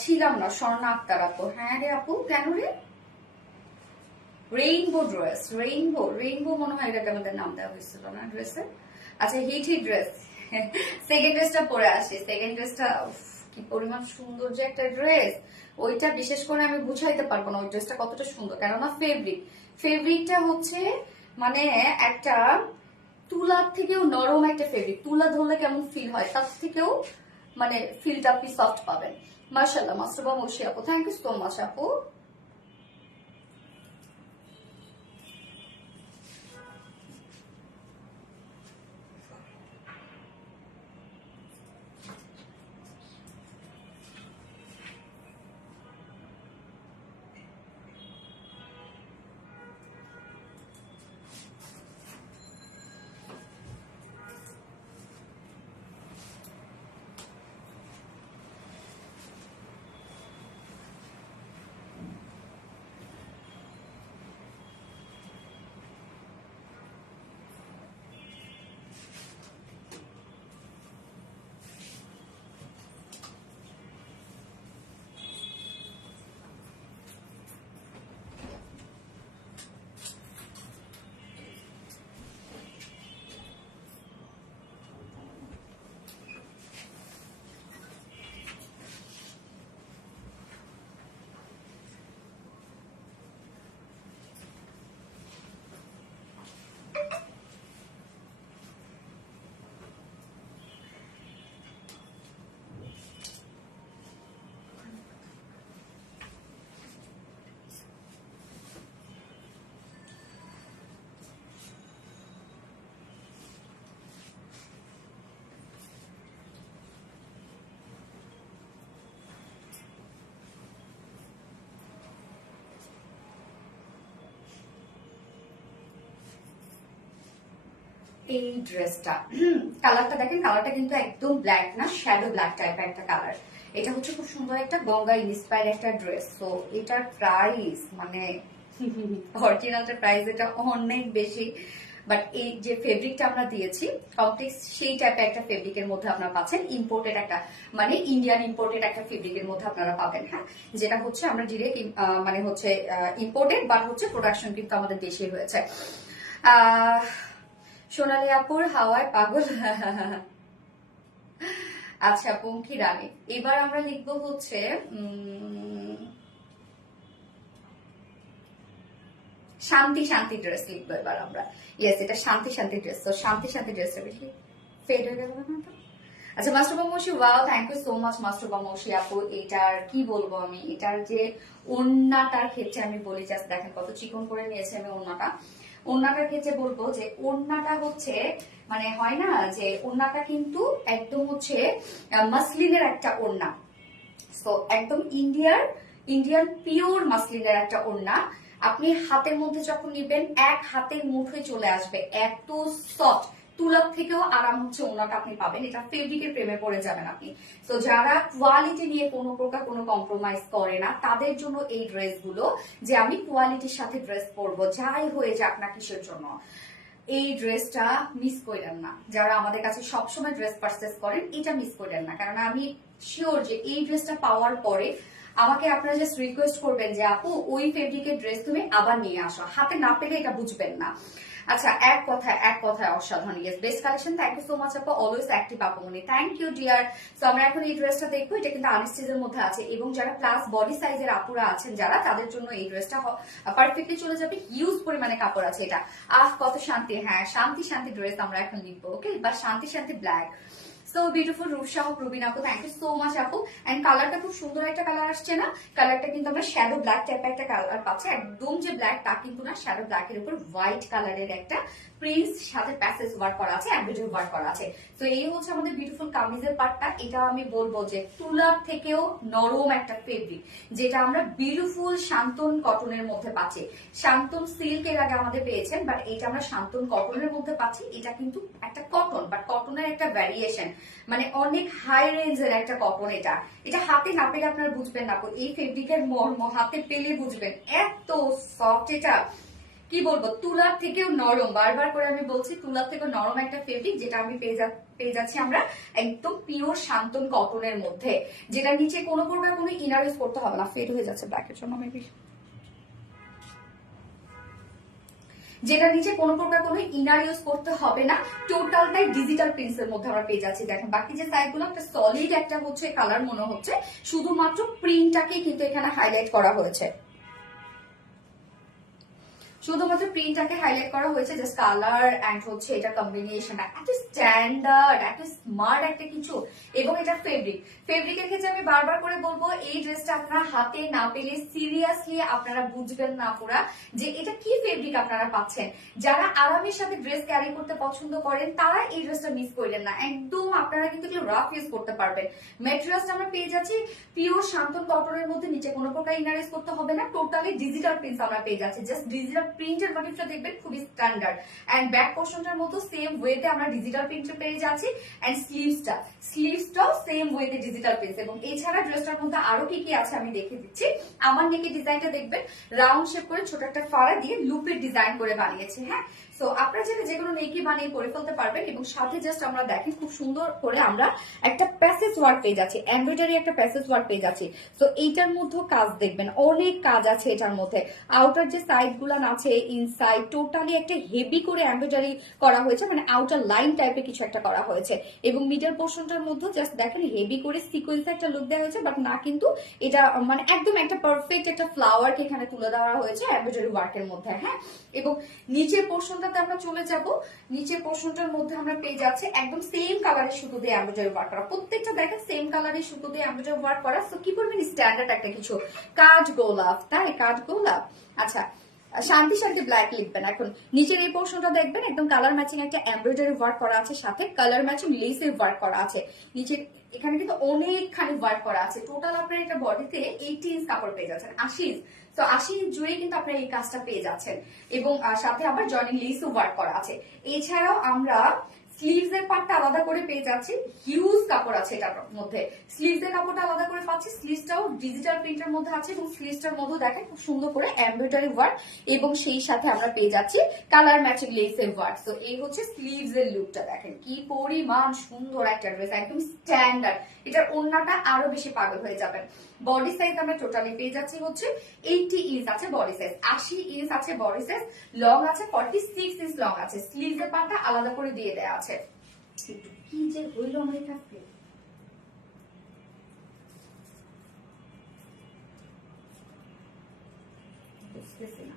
ছিলাম না, স্বর্ণা আক্তার আপু। হ্যাঁ রে আপু, কেন রে? রেইনবো ড্রেস, রেইনবো রেইনবো মনে হয় এটাকে আমাদের নাম দেওয়া হয়েছিল না ড্রেসের। আচ্ছা হিট হিট ড্রেস, সেকেন্ড ড্রেসটা পরে আসি। সেকেন্ড ড্রেসটা কি পরিমাণ সুন্দর যে একটা ড্রেস, ওইটা বিশেষ করে আমি বুঝাইতে পারবো না ওই ড্রেসটা কতটা সুন্দর, কেননা ফেব্রিকটা হচ্ছে মানে একটা তুলার থেকেও নরম একটা ফেব্রিক, তুলা ধরলে কেমন ফিল হয় তার থেকেও মানে ফিলটা আপনি সফট পাবেন। মাশাআল্লাহ মাস্টারবা মৌসি আপু, থ্যাংক ইউ সো মাচ আপু। এই ড্রেসটা কালারটা দেখেন, কালারটা কিন্তু একদম ব্ল্যাক না, শ্যাডো ব্ল্যাক টাইপের একটা কালার। এটা হচ্ছে খুব সুন্দর একটা গঙ্গা ইন্সপায়ার একটা ড্রেস। তো এটার প্রাইস মানে অরিজিনালটার প্রাইস এটা অনেক বেশি, বাট এই যে ফেব্রিকটা আমরা দিয়েছি কমপ্লেক্স সেই টাইপের একটা ফেব্রিকের মধ্যে আপনারা পাচ্ছেন, ইম্পোর্টেড একটা মানে ইন্ডিয়ান ইম্পোর্টেড একটা ফেব্রিকের মধ্যে আপনারা পাবেন। হ্যাঁ, যেটা হচ্ছে আমরা ডিরেক্ট মানে হচ্ছে ইম্পোর্টেড, বাট হচ্ছে প্রোডাকশন কিন্তু আমাদের দেশে হয়েছে। সোনালী আপুর হাওয়ায় পাগল। আচ্ছা পঙ্খী রানী, এবার আমরা লিখবো হচ্ছে শান্তি শান্তি ড্রেস লিখবো এবার আমরা। ইয়েস, এটা শান্তি শান্তি ড্রেস। তো শান্তি শান্তি ড্রেসটা বেশি ফেড হয়ে গেল না? আচ্ছা Mastuba Mousi, wow thank you so much Mastuba Mousi আপু। এটার কি বলবো আমি, এটার যে ওন্নাটার ক্ষেত্রে আমি বলি, জাস্ট দেখেন কত চিকন করে নিয়েছে আমি ওন্নাটা। ওন্নাটার ক্ষেত্রে বলবো যে ওন্নাটা হচ্ছে মানে হয় না যে ওন্নাটা কিন্তু একদম হচ্ছে মাসলিনের একটা ওন্না। তো একদম ইন্ডিয়ান পিওর মাসলিনের একটা ওন্না। আপনি হাতের মধ্যে যখন নিবেন এক হাতের মুঠোয় চলে আসবে, এত সফট তুলার থেকেও আরাম হচ্ছে ওনাটা আপনি পাবেন। এটা ফেব্রিকের প্রেমে পড়ে যাবেন আপনি। তো যারা কোয়ালিটি নিয়ে কোনো প্রকার কোনো কম্প্রোমাইজ করে না তাদের জন্য এই ড্রেসগুলো, যে আমি কোয়ালিটির সাথে ড্রেস পরবো যাই হয়ে যাক না কিসের জন্য, এই ড্রেসটা মিস করেন না। যারা আমাদের কাছে সবসময় ড্রেস পারচেস করেন এটা মিস করেন না, কারণ আমি শিওর যে এই ড্রেসটা পাওয়ার পরে আমাকে আপনারা জাস্ট রিকোয়েস্ট করবেন যে আপু ওই ফেব্রিকের ড্রেস তুমি আবার নিয়ে আসো, হাতে না পেলে এটা বুঝবেন না। আচ্ছা, এক কথায় অসাধারণ। Yes, best collection. Thank you so much আপু, অলওয়েজ অ্যাক্টিভ আপুমনি। Thank you dear. সো আমরা এখন এই ড্রেসটা দেখবো। এটা কিন্তু আনস্টিচের মধ্যে আছে এবং যারা প্লাস বডি সাইজের আপুরা আছেন যারা, তাদের জন্য এই ড্রেসটা পারফেক্টলি চলে যাবে। হিউজ পরিমাণে কাপড় আছে এটা। কত শান্তি। হ্যাঁ, শান্তি শান্তি ড্রেস আমরা এখন লিখবো। ওকে, বা শান্তি শান্তি ব্ল্যাক। সো বিউটিফুল রূপসহ প্রবীণ আপু, থ্যাংক ইউ সো মাচ আপু। এন্ড কালারটা খুব সুন্দর একটা কালার আসছে না? কালারটা কিন্তু আমরা শ্যাডো ব্ল্যাক টাইপের একটা কালার পাচ্ছি। একদম যে ব্ল্যাক তা কিন্তু না, শ্যাডো ব্ল্যাক এর উপর হোয়াইট কালারের একটা প্রিন্টস সাথে প্যাসেজ ওয়ার্ক করা আছে, এমব্রয়ডারি ওয়ার্ক করা আছে। তো এই হচ্ছে আমাদের বিউটিফুল কামিজের পার্টটা। এটা আমি বলবো যে তুলার থেকেও নরম একটা ফেব্রিক, যেটা আমরা বিউটিফুল শান্তন কটনের মধ্যে পাচ্ছি। শান্তন সিল্কের আগে আমাদের পেয়েছেন, বাট এটা আমরা শান্তন কটনের মধ্যে পাচ্ছি। এটা কিন্তু একটা কটন, বাট কটনের একটা ভ্যারিয়েশন, মানে অনেক হাই রেঞ্জের একটা কটন। এটা হাতে না পেলে আপনারা বুঝবেন না, এই ফেব্রিকের মর্ম হাতে পেলে বুঝবেন। এত সফট, এটা কি বলবো, তুলার থেকেও নরম। বারবার করে আমি বলছি তুলার থেকেও নরম একটা ফেব্রিক, যেটা আমি পেয়ে যাচ্ছি আমরা একদম পিওর শান্তন কটনের মধ্যে, যেটা নিচে কোনো প্রকার কোনো ইনার ইউজ করতে হবে না। ফেড হয়ে যাচ্ছে ব্ল্যাকের জন্য মেবি, যেটা নিচে কোনো প্রকার কোনো ইনার ইউজ করতে হবে না। টোটালটাই ডিজিটাল প্রিন্টস এর মধ্যে আমরা পেয়ে যাচ্ছি। দেখেন বাকি যে সাইডগুলো একটা সলিড একটা হচ্ছে কালার মনে হচ্ছে, শুধুমাত্র প্রিন্টটাকে কিন্তু এখানে হাইলাইট করা হয়েছে। শুধুমাত্র প্রিন্টটাকে হাইলাইট করা হয়েছে, জাস্ট কালার এন্ড হচ্ছে এটা কম্বিনেশনটা এত স্ট্যান্ডার্ড, এত স্মার্ট একটা কিছু। এবং এটা ফেব্রিকের ক্ষেত্রে আমি বারবার করে বলবো, এই ড্রেসটা আপনারা হাতে না পেলে সিরিয়াসলি আপনারা বুঝবেন না পুরা যে এটা কি ফেব্রিক আপনারা পাচ্ছেন। যারা আরামের সাথে ড্রেস ক্যারি করতে পছন্দ করেন তারা এই ড্রেসটা মিস করলেন না। একদম আপনারা কিন্তু রাফ ইউজ করতে পারবেন। ম্যাটেরিয়ালসটা আমরা পেয়ে যাচ্ছি পিওর শান্তন কটনের মধ্যে, নিচে কোনো প্রকার ইনার ইউজ করতে হবে না। টোটালি ডিজিটাল প্রিন্টস আমরা পেয়ে যাচ্ছি। জাস্ট ডিজিটাল প্রিন্টের মোটিভটা দেখবেন খুবই স্ট্যান্ডার্ড। এন্ড ব্যাক পোর্শনটার মতো সেম ওয়েতে আমরা ডিজিটাল প্রিন্টে পেয়ে যাচ্ছি। এন্ড স্লিভসটাও সেম ওয়েতে ডিজিটাল প্রিন্ট। এবং এছাড়া ড্রেসটার মধ্যে আরো কি কি আছে আমি দেখে দিচ্ছি। আমার নেকের ডিজাইনটা দেখবেন রাউন্ড শেপ করে ছোট একটা ফাড়া দিয়ে লুপের ডিজাইন করে বানিয়েছে। হ্যাঁ, সো আপনারা যে কোনো নেকি বানিয়ে পরে ফেলতে পারবেন। এবং সাথে জাস্ট আমরা দেখেন খুব সুন্দর করে আমরা একটা প্যাসেজ ওয়ার্ক পেয়ে যাচ্ছি, এমব্রয়ডারি একটা প্যাসেজ ওয়ার্ক পেয়ে যাচ্ছি। তো এইটার মধ্যে কাজ দেখবেন, অনেক কাজ আছে এটার মধ্যে। আউটার যে সাইড গুলান আছে, ইনসাইড টোটালি একটা হেভি করে এমব্রয়ডারি করা হয়েছে, মানে আউটার লাইন টাইপের কিছু একটা করা হয়েছে। এবং মিডল পোর্শনটার মধ্যে জাস্ট দেখেন হেভি করে সিকোয়েন্স একটা লুক দেওয়া হয়েছে, বাট না কিন্তু এটা মানে একদম একটা পারফেক্ট একটা ফ্লাওয়ারকে এখানে তুলে দেওয়া হয়েছে এমব্রয়ডারি ওয়ার্কের মধ্যে। হ্যাঁ, এবং নিচের পোর্শনটাতে আমরা চলে যাব। নিচের পোর্শনটার মধ্যে আমরা পেয়ে যাচ্ছে একদম সেম কালারের সুতো দিয়ে এমব্রয়ডারি ওয়ার্ক করা। প্রত্যেকটা দেখেন সেম কালারের সুতো দিয়ে এমব্রয়ডারি ওয়ার্ক করা। সো কি করবেন, স্ট্যান্ডার্ড একটা কিছু কাজ গোলাপ, তাই কাজ গোলাপ। আচ্ছা, শান্তি শান্তি ব্ল্যাক লিখবেন। এখন নিচের এই পোর্শনটা দেখবেন একদম কালার ম্যাচিং একটা এমব্রয়ডারি ওয়ার্ক করা আছে, সাথে কালার ম্যাচিং লেসের ওয়ার্ক করা আছে। নিচে এখানে কিন্তু অনেকখানি ওয়ার্ক করা আছে। টোটাল আপনার এটা বডিতে 80 ইঞ্চ কাপড় পেয়ে যাচ্ছেন, 80 ইঞ্চ। তো 80 ইঞ্চ জুড়ে কিন্তু আপনার এই কাজটা পেয়ে যাচ্ছেন। এবং সাথে আবার জয়েনিং লেসও ওয়ার্ক করা আছে। এছাড়াও আমরা স্লিভস এর পার্টটা আলাদা করে পেয়ে যাচ্ছি। হিউজ কাপড় আছে এটার মধ্যে। স্লিভস এর কাপড়টা আলাদা করে পাচ্ছি। স্লিভসটাও ডিজিটাল প্রিন্টের মধ্যে আছে এবং স্লিভসটার মধ্যে দেখেন খুব সুন্দর করে এমব্রয়ডারি ওয়ার্ক এবং সেই সাথে আমরা পেয়ে যাচ্ছি কালার ম্যাচিং লেসের ওয়ার্ক। তো এই হচ্ছে স্লিভস এর লুকটা, দেখেন কি পরিমাণ সুন্দর একটা ড্রেস, একদম স্ট্যান্ডার্ড। এটার ওড়নাটা আরো বেশি পাগল হয়ে যাবেন। বডি সাইজ আমরা টোটালি পেয়ে যাচ্ছি হচ্ছে 80 ইঞ্চ আছে বডি সাইজ, 80 ইঞ্চ আছে বডি সাইজ, লং আছে 46 ইঞ্চ লং আছে। স্লিভস এর পার্টটা আলাদা করে দিয়ে দেওয়া আছে। কি যে হইল আমার কাছে, বুঝতেছি না।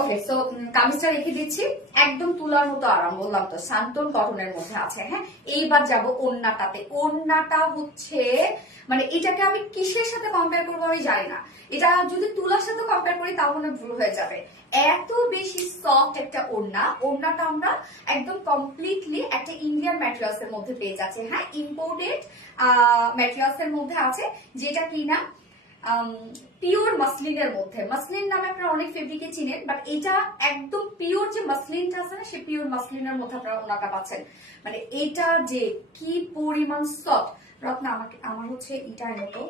ওকে, সো কামিজটা রেখে দিচ্ছি। একদম তুলার মতো আরাম, বললাম তো শান্তন কটনের মধ্যে আছে। হ্যাঁ, এইবার যাব ওড়নাটাতে। ওড়নাটা হচ্ছে মানে এটাকে আমি কিসের সাথে কম্পেয়ার করবো আমি জানি না। এটা যদি তুলার সাথে কম্পেয়ার করি তাও মনে ভুল হয়ে যাবে। এত বেশি সফট একটা ওড়না। ওড়নাটা আমরা একদম কমপ্লিটলি একটা ইন্ডিয়ান ম্যাটেরিয়ালস এর মধ্যে পেয়ে যাচ্ছে। হ্যাঁ, ইম্পোর্টেড ম্যাটেরিয়ালস এর মধ্যে আছে, যেটা কিনা পিওর মাসলিনের মধ্যে, মাসলিন নামে আপনারা অনেক ফেব্রিকে চিনেন, বাট এটা একদম পিওর যে মাসলিনটা আছে না, সেই পিওর মাসলিনের মধ্যে আপনারা ওনাটা পাচ্ছেন। মানে এটা যে কি পরিমাণ সফট। রত্না আমাকে, আমার হচ্ছে এটার মতো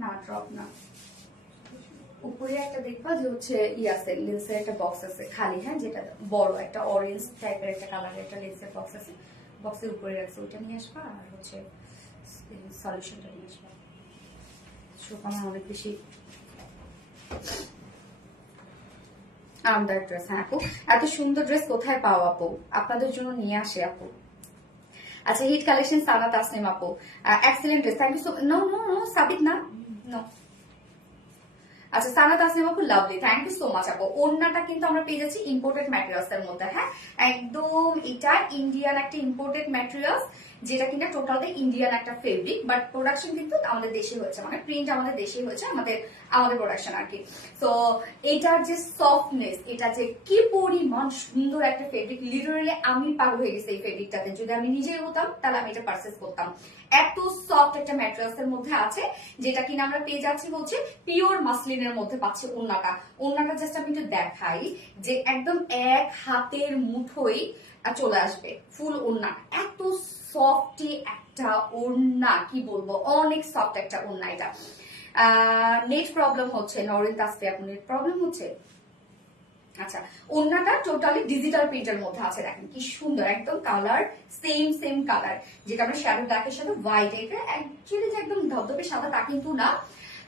না, ড্রপ না, উপরে একটা দেখবা যে হচ্ছে ই আছে, লেন্সের একটা বক্স আছে খালি, হ্যাঁ, যেটা বড় একটা অরেঞ্জ টাইপের একটা কালারের একটা লেন্সের বক্স আছে, বক্সের উপরে রাখছে, ওইটা নিয়ে আসবা। আর হচ্ছে সলিউশনটা নিয়ে আসবা। আমার অনেক বেশি আরামদায়ক ড্রেস। হ্যাঁ আপু, এত সুন্দর ড্রেস কোথায় পাও আপু? আপনাদের জন্য নিয়ে আসে আপু। আচ্ছা, হিট কালেকশন সানা তাসনিম আপু, excellent dress, thank you so. No no no, Sabit না, নো। আচ্ছা, সানা তাসনিম আপু, lovely, thank you so much আপু। ওড়নাটা কিন্তু আমরা পেয়ে যাচ্ছি ইম্পোর্টেড ম্যাটেরিয়ালস এর মধ্যে, হ্যাঁ, একদম এটা ইন্ডিয়ান একটা ইম্পোর্টেড ম্যাটেরিয়ালস, যেটা কিনা টোটালি ইন্ডিয়ান একটা ফেব্রিক, বাট প্রোডাকশন কিন্তু আমাদের দেশে হয়েছে, মানে প্রিন্ট আমাদের দেশে হয়েছে, আমাদের প্রোডাকশন আর কি। তো এটার যে সফটনেস, এটা যে কি পরিমাণ সুন্দর একটা ফেব্রিক, লিটারালি আমি পাগল হয়ে গেছি এই ফেব্রিকটাতে। যদি আমি নিজেই হতাম তাহলে আমি এটা পারচেজ করতাম। এত সফট একটা ম্যাটেরিয়ালস এর মধ্যে আছে, যেটা কিনা আমরা পেয়ে যাচ্ছি হচ্ছে পিওর মাসলিনের মধ্যে পাচ্ছি। ওড়নাটা জাস্ট আমি একটু দেখাই, যে একদম এক হাতের মুঠোই চলে আসবে ফুল ওড়না। এত সফটি একটা ওড়না, কি বলবো, অনেক সফট একটা ওড়না এটা। নেট প্রবলেম হচ্ছে, নরিন তাসফি আপু, নেট প্রবলেম হচ্ছে। আচ্ছা, ওড়নাটা টোটালি ডিজিটাল প্রিন্টের মধ্যে আছে, দেখেন কি সুন্দর, একদম কালার সেম কালার, যেটা আমরা শ্যাডো ব্ল্যাকের সাথে হোয়াইট, এটা অ্যাকচুয়ালি যে একদম ধবধবে সাদা তা কিন্তু না,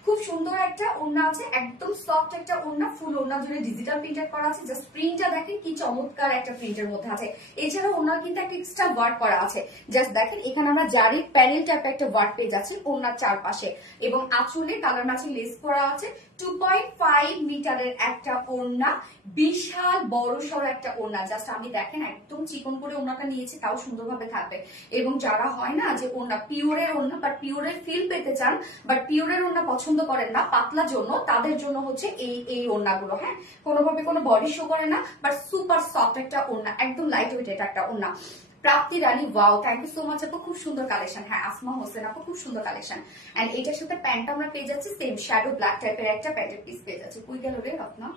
খুব সুন্দর একটা ওড়না আছে, একদম সফট একটা ওড়না, ফুল ওড়না জুড়ে ডিজিটাল প্রিন্টেড করা আছে। জাস্ট প্রিন্টটা দেখেন কি চমৎকার একটা প্রিন্টের মধ্যে আছে। এছাড়া ওড়নার কিন্তু একটা এক্সট্রা ওয়ার্ক করা আছে, জাস্ট দেখেন এখানে আমরা জারির প্যানেল টাইপের একটা ওয়ার্ক পেয়ে যাচ্ছি ওড়নার চারপাশে, এবং আঁচলে কালার ম্যাচিং লেস করা আছে। 2.5 মিটারের একটা ওড়না, বিশাল বড় সড় একটা ওড়না। জাস্ট আমি দেখেন একদম চিকন করে ওড়নাটা নিয়েছি, তাও সুন্দরভাবে থাকবে। এবং যারা হয় না যে ওড়না পিওরের ওড়না, বাট পিওরের ফিল পেতে চান, বাট পিওরের ওড়না পছন্দ করেন না পাতলা জন্য, তাদের জন্য হচ্ছে এই ওড়নাগুলো, হ্যাঁ, কোনোভাবে কোনো বডি শো করে না, বাট সুপার সফট একটা ওড়না, একদম লাইট ওয়েট এটা একটা ওড়না। Prapti Rani, wow, thank you so much আপু, খুব সুন্দর কালেকশন। হ্যাঁ, আসমা হোসেন আপু, খুব সুন্দর কালেকশন। এন্ড এটার সাথে প্যান্ট আমরা পেয়ে যাচ্ছি সেম শ্যাডো ব্ল্যাক টাইপের একটা প্যান্টের পিস পেয়ে যাচ্ছি। কই গেল রে রত্না?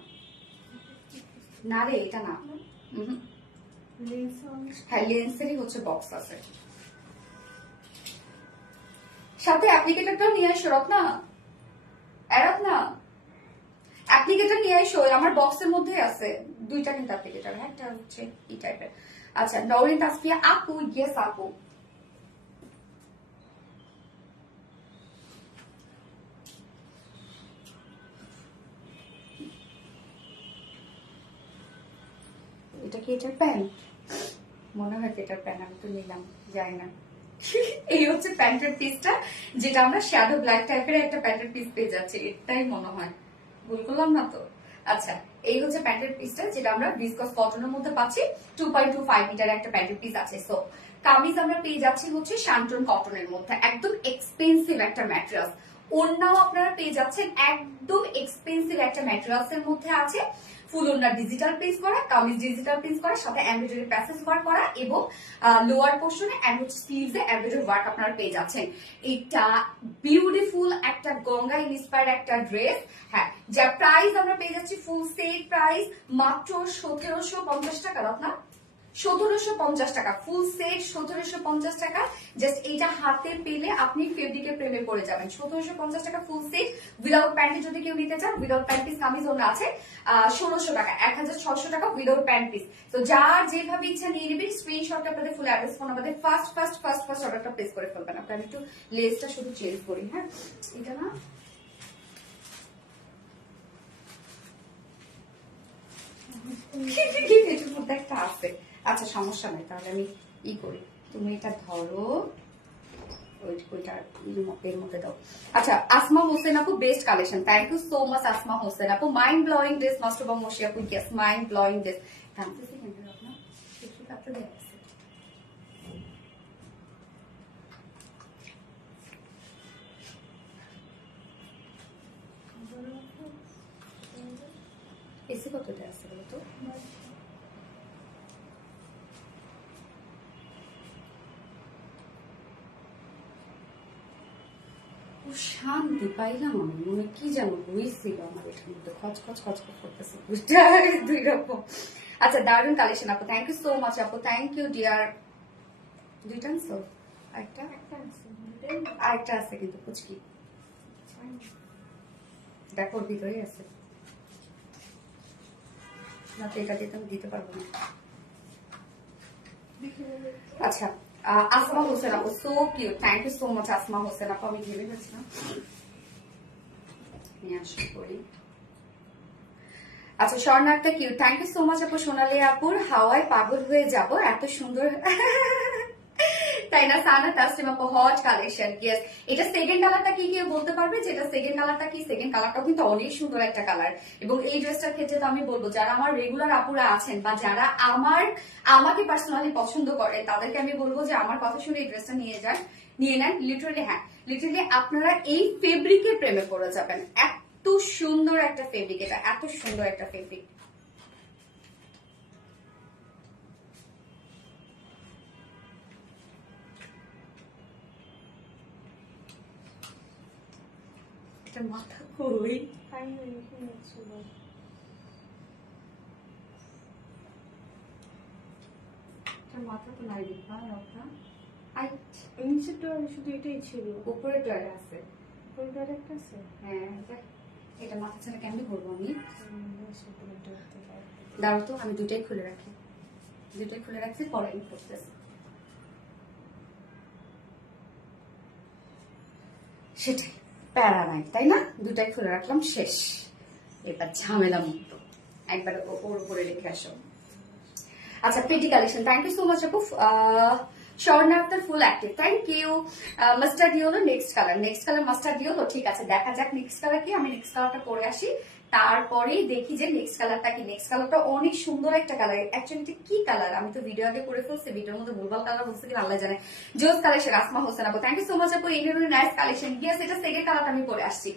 না রে, এটা না, হ্যাঁ লেন্সেরই হচ্ছে বক্স আছে, সাথে অ্যাপ্লিকেটরটাও নিয়ে আসো রত্না, রত্না অ্যাপ্লিকেটর নিয়ে আসো, আমার বক্সের মধ্যে আছে দুইটা কিন্তু অ্যাপ্লিকেটর, হ্যাঁ, একটা হচ্ছে এই টাইপের। আচ্ছা, নওরিন তাসফিয়া আপু, ইয়েস আপু, এটা কি এটার প্যান্ট? মনে হয় এটার প্যান্ট, আমি তো নিলাম, যাই না। এই হচ্ছে প্যান্টের পিসটা, যেটা আমরা শ্যাডো ব্ল্যাক টাইপের একটা প্যান্টের পিস পেয়ে যাচ্ছি, এটাই মনে হয়, ভুল করলাম না তো? আচ্ছা, এই হচ্ছে প্যান্টের পিসটা, যেটা আমরা ভিসকস কটনের মধ্যে পাচ্ছি। 2.25 মিটার একটা প্যান্টের পিস আছে। সো কামিজ আমরা পেয়ে যাচ্ছি হচ্ছে শান্তন কটনের মধ্যে, একদম এক্সপেন্সিভ একটা ম্যাটেরিয়াল। ওড়নাও আপনারা পেয়ে যাচ্ছেন একদম এক্সপেন্সিভ একটা ম্যাটেরিয়ালস এর মধ্যে আছে। ফুল ওড়না ডিজিটাল প্রিন্ট করা, কামিজ ডিজিটাল প্রিন্ট করা, সাথে এমব্রয়ডারি প্যাসেজ ওয়ার্ক করা, এবং লোয়ার পোর্শনে এন্ড হচ্ছে স্লিভসে এমব্রয়ডারি ওয়ার্ক আপনারা পেয়ে যাচ্ছেন। এটা বিউটিফুল একটা গঙ্গা ইন্সপায়ার্ড একটা ড্রেস। হ্যাঁ, যার প্রাইস আমরা পেয়ে যাচ্ছি ফুল সেট প্রাইস মাত্র 1750 টাকা। আপনার 1750 টাকা ফুল সেট, 1750 টাকা। জাস্ট এটা হাতে পেলে আপনি ফেব্রিকের প্রেমে পড়ে যাবেন। 1750 টাকা ফুল সেট, উইদাউট প্যান্টি যদি কেউ নিতে চান, উইদাউট প্যান্ট পিস কামিজ ওনা আছে 1600 টাকা, 1600 টাকা উইদাউট প্যান্ট পিস। তো যার যেভাবে ইচ্ছা নিয়ে নেবেন, স্ক্রিনশটটা আপনাদের ফুল অ্যাড্রেস ফোন আমাদের ফার্স্ট অর্ডারটা প্লেস করে ফেলবেন। আপনার একটু লেসটা শুধু চেঞ্জ করি, হ্যাঁ, এটা না এটার মধ্যে একটা আছে। আচ্ছা, সমস্যা নাই, তাহলে আমি ই করি, তুমি এটা ধরো, ওইটা এর মধ্যে দাও। আচ্ছা, আসমা হোসেন আপু, best collection, thank you so much Asma Hossain আপু। Mind blowing dress Mastuba Morshi আপু, ইয়েস, মাইন্ড ব্লোয়িং ড্রেস। এসি কতটা আছে বলো তো? শান্তি পাইলাম আমি, মনে কি যেন হয়েছিল আমার এটার মধ্যে, খচ খচ করতেছে দুই রকম। আচ্ছা দারুন কালেকশন আপু, থ্যাংক ইউ সো মাচ আপু, থ্যাংক ইউ ডিয়ার। দুইটা আনছো? আরেকটা আছে কিন্তু কুচকি, দেখো ওর ভিতরেই আছে না, তো এটা দিয়ে তো আমি দিতে পারবো না। আচ্ছা আসমা হোসেন আপু, so cute, thank you so much Asma Hossain আপু। আমি ভেবে গেছিলাম নিয়ে আসা করি। আচ্ছা স্বর্ণা একটা cute, thank you so much আপু। সোনালী আপুর হাওয়ায় পাগল হয়ে যাব, এত সুন্দর তাই না? সানা তাসলিম আপু হট কালেকশন, ইয়েস। এটা সেকেন্ড কালারটা কি কেউ বলতে পারবে যে এটা সেকেন্ড কালারটা কি? সেকেন্ড কালারটাও কিন্তু অনেক সুন্দর একটা কালার, এবং এই ড্রেসটার ক্ষেত্রে তো আমি বলবো যারা আমার রেগুলার আপুরা আছেন বা যারা আমাকে পার্সোনালি পছন্দ করে তাদেরকে আমি বলবো যে আমার কথা শুনে এই ড্রেসটা নিয়ে নেন। লিটারালি হ্যাঁ, লিটারালি আপনারা এই ফেব্রিকের প্রেমে পড়ে যাবেন। এত সুন্দর একটা ফেব্রিক, এটা এত সুন্দর একটা ফেব্রিক। মাথা কই মাথা তো নাই নিচেরটা শুধু এটাই ছিল, উপরে ডয়ার আছে, উপরে ডয়ার একটা আছে। হ্যাঁ এটা মাথা ছাড়া কেমনি করবো আমি? দাঁড়াও তো, আমি দুটাই খুলে রাখি, দুটাই খুলে রাখছি, পরে আমি করতেছি। সেটাই, প্যারা নাই তাই না? দুটাই খুলে রাখলাম, শেষ। এবার ঝামেলা মুক্ত, একবার ওর উপরে রেখে আসো। আচ্ছা পেটি collection, thank you so much আপু। Swarna Akter full active, thank you. Mustard yellow next colour mustard yellow, ঠিক আছে দেখা যাক নেক্সট কালার কি। আমি নেক্সট কালারটা পরে আসি, তারপরেই দেখি যে নেক্সট কালারটা কি। নেক্সট কালারটা অনেক সুন্দর একটা কালার, অ্যাকচুয়ালি এটা কি কালার আমি তো ভিডিও আগে করে ফেলছি, ভিডিওর মধ্যে ভুলভাল কালার বলছে কি আল্লাহ জানে। জোস কালেকশন আসমা হোসেন আপু, থ্যাংক ইউ সো মাচ আপু। এই নাইস কালেকশন, ইয়েস এটা সেকেন্ড কালারটা আমি পরে আসছি।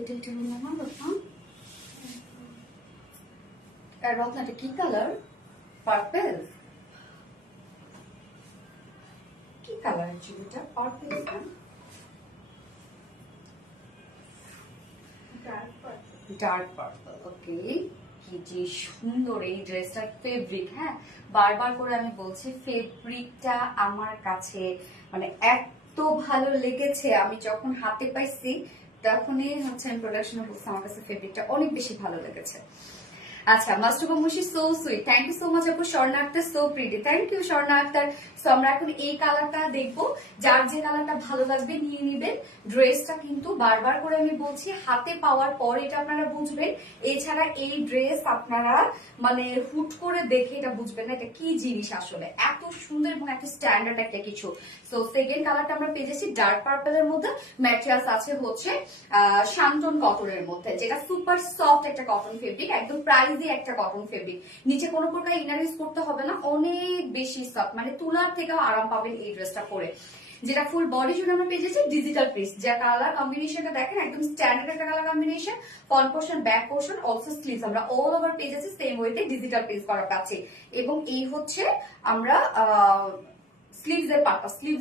এটা এটা হলো আমার রত্না, আর রত্নাটা কি কালার? পার্পল, কি কালার এটা? পার্পল না, ডার্ক পার্পল। ওকে, কি যে সুন্দর এই ড্রেসটার ফেব্রিক। হ্যাঁ বারবার করে আমি বলছি ফেব্রিকটা আমার কাছে মানে এত ভালো লেগেছে, আমি যখন হাতে পাইছি তখনই হচ্ছে আমি প্রোডাকশনে বলছি আমার কাছে ফেব্রিকটা অনেক বেশি ভালো লেগেছে। আচ্ছা Mastuba Murshi so sweet, thank you so much আপু। Swarna Akter so pretty, thank you Swarna Akter. So আমরা এখন এই কালারটা দেখবো, যার যে কালারটা ভালো লাগবে নিয়ে নিবেন। ড্রেসটা কিন্তু বারবার করে আমি বলছি হাতে পাওয়ার পর এটা আপনারা বুঝবেন, এছাড়া এই ড্রেস আপনারা মানে হুট করে দেখে এটা বুঝবেন না এটা কি জিনিস আসলে, এত সুন্দর এবং এত স্ট্যান্ডার্ড একটা কিছু। সো সেকেন্ড কালারটা আমরা পেয়েছি ডার্ক পার্পলের মধ্যে, ম্যাটেরিয়ালস আছে হচ্ছে শান্তন কটনের মধ্যে, যেটা সুপার সফট একটা কটন ফেব্রিক, একদম প্রাইজি একটা কটন ফেব্রিক। নিচে কোনো প্রকার ইনার ইউজ করতে হবে না, অনেক বেশি সফট, মানে তুলার থেকেও আরাম পাবেন এই ড্রেসটা পরে। যেটা ফুল বডি জুড়ে আমরা পেয়ে যাচ্ছি ডিজিটাল প্রিন্ট, যা কালার কম্বিনেশনটা দেখেন একদম স্ট্যান্ডার্ড একটা colour combination. Front portion, back portion, also sleeves আমরা অল ওভার পেয়ে যাচ্ছি সেম ওয়েতে ডিজিটাল প্রিন্ট করা পাচ্ছি। এবং এই হচ্ছে আমরা স্লিভস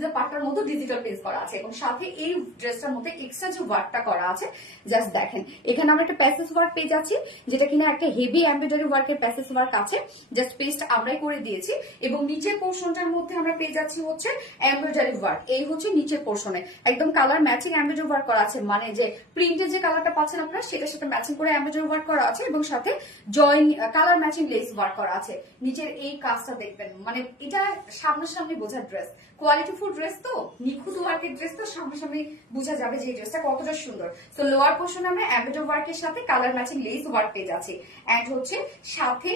এর পাটটার মধ্যে ডিজিটাল পেজ করা আছে এবং সাথে এই ড্রেসটার মধ্যে এক্সট্রা যে ওয়ার্কটা করা আছে জাস্ট দেখেন, এখানে আমরা একটা প্যাসেজ ওয়ার্ক পেয়ে যাচ্ছি, যেটা কিনা একটা হেভি এমব্রয়ডারি ওয়ার্কের প্যাসেজ ওয়ার্ক আছে, জাস্ট পেজটা আমরাই করে দিয়েছি। এবং নিচের পোর্শনটার মধ্যে আমরা পেয়ে যাচ্ছি হচ্ছে এমব্রয়ডারি ওয়ার্ক। এই হচ্ছে নিচের পোর্শনে একদম কালার ম্যাচিং এমব্রয়ডারি ওয়ার্ক করা আছে, মানে যে প্রিন্টের যে কালারটা পাচ্ছেন আপনারা সেটার সাথে ম্যাচিং করে এমব্রয়ডারি ওয়ার্ক করা আছে এবং সাথে join colour matching lace work করা আছে। নিচের এই কাজটা দেখবেন, মানে এটা সামনাসামনি বোঝার ড্রেস, কোয়ালিটিফুল ড্রেস তো, নিখুঁত ওয়ার্কের ড্রেস তো, সামনাসামনি বোঝা যাবে যে এই ড্রেসটা কতটা সুন্দর। তো লোয়ার পোর্শনে আমরা এমব্রয়ডারি ওয়ার্কের সাথে কালার ম্যাচিং লেস ওয়ার্ক পেয়ে যাচ্ছি, এন্ড হচ্ছে সাথে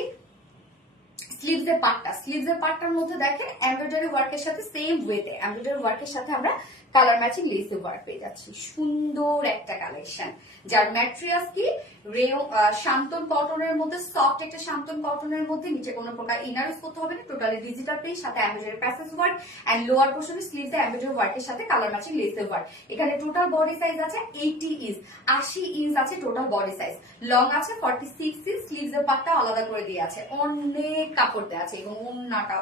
স্লিভস এর পার্টটার মধ্যে দেখেন এমব্রয়ডারি ওয়ার্কের সাথে সেম ওয়েতে এমব্রয়ডারি ওয়ার্কের সাথে আমরা কালার ম্যাচিং লেস ওয়ার্ক পেয়ে যাচ্ছি। সুন্দর একটা কালেকশন, যার ম্যাটেরিয়ালস কি শান্তন কটনের মধ্যে, সফট একটা শান্তন কটনের মধ্যে, নিচে কোনো প্রকার ইনার ইউজ করতে হবে না, টোটালি ডিজিটাল পেজ, সাথে embroidery passage work and lower পোর্শনে স্লিভস এ এমব্রয়ডারি ওয়ার্কের সাথে কালার ম্যাচিং লেস ওয়ার্ক। এখানে টোটাল বডি সাইজ আছে 80 ইঞ্চ, 80 ইঞ্চ আছে টোটাল বডি সাইজ, লং আছে 46 ইঞ্চ, স্লিভস এর পার্টটা আলাদা করে দিয়ে আছে, অনেক কাপড় দেওয়া আছে এবং ওন্নাটা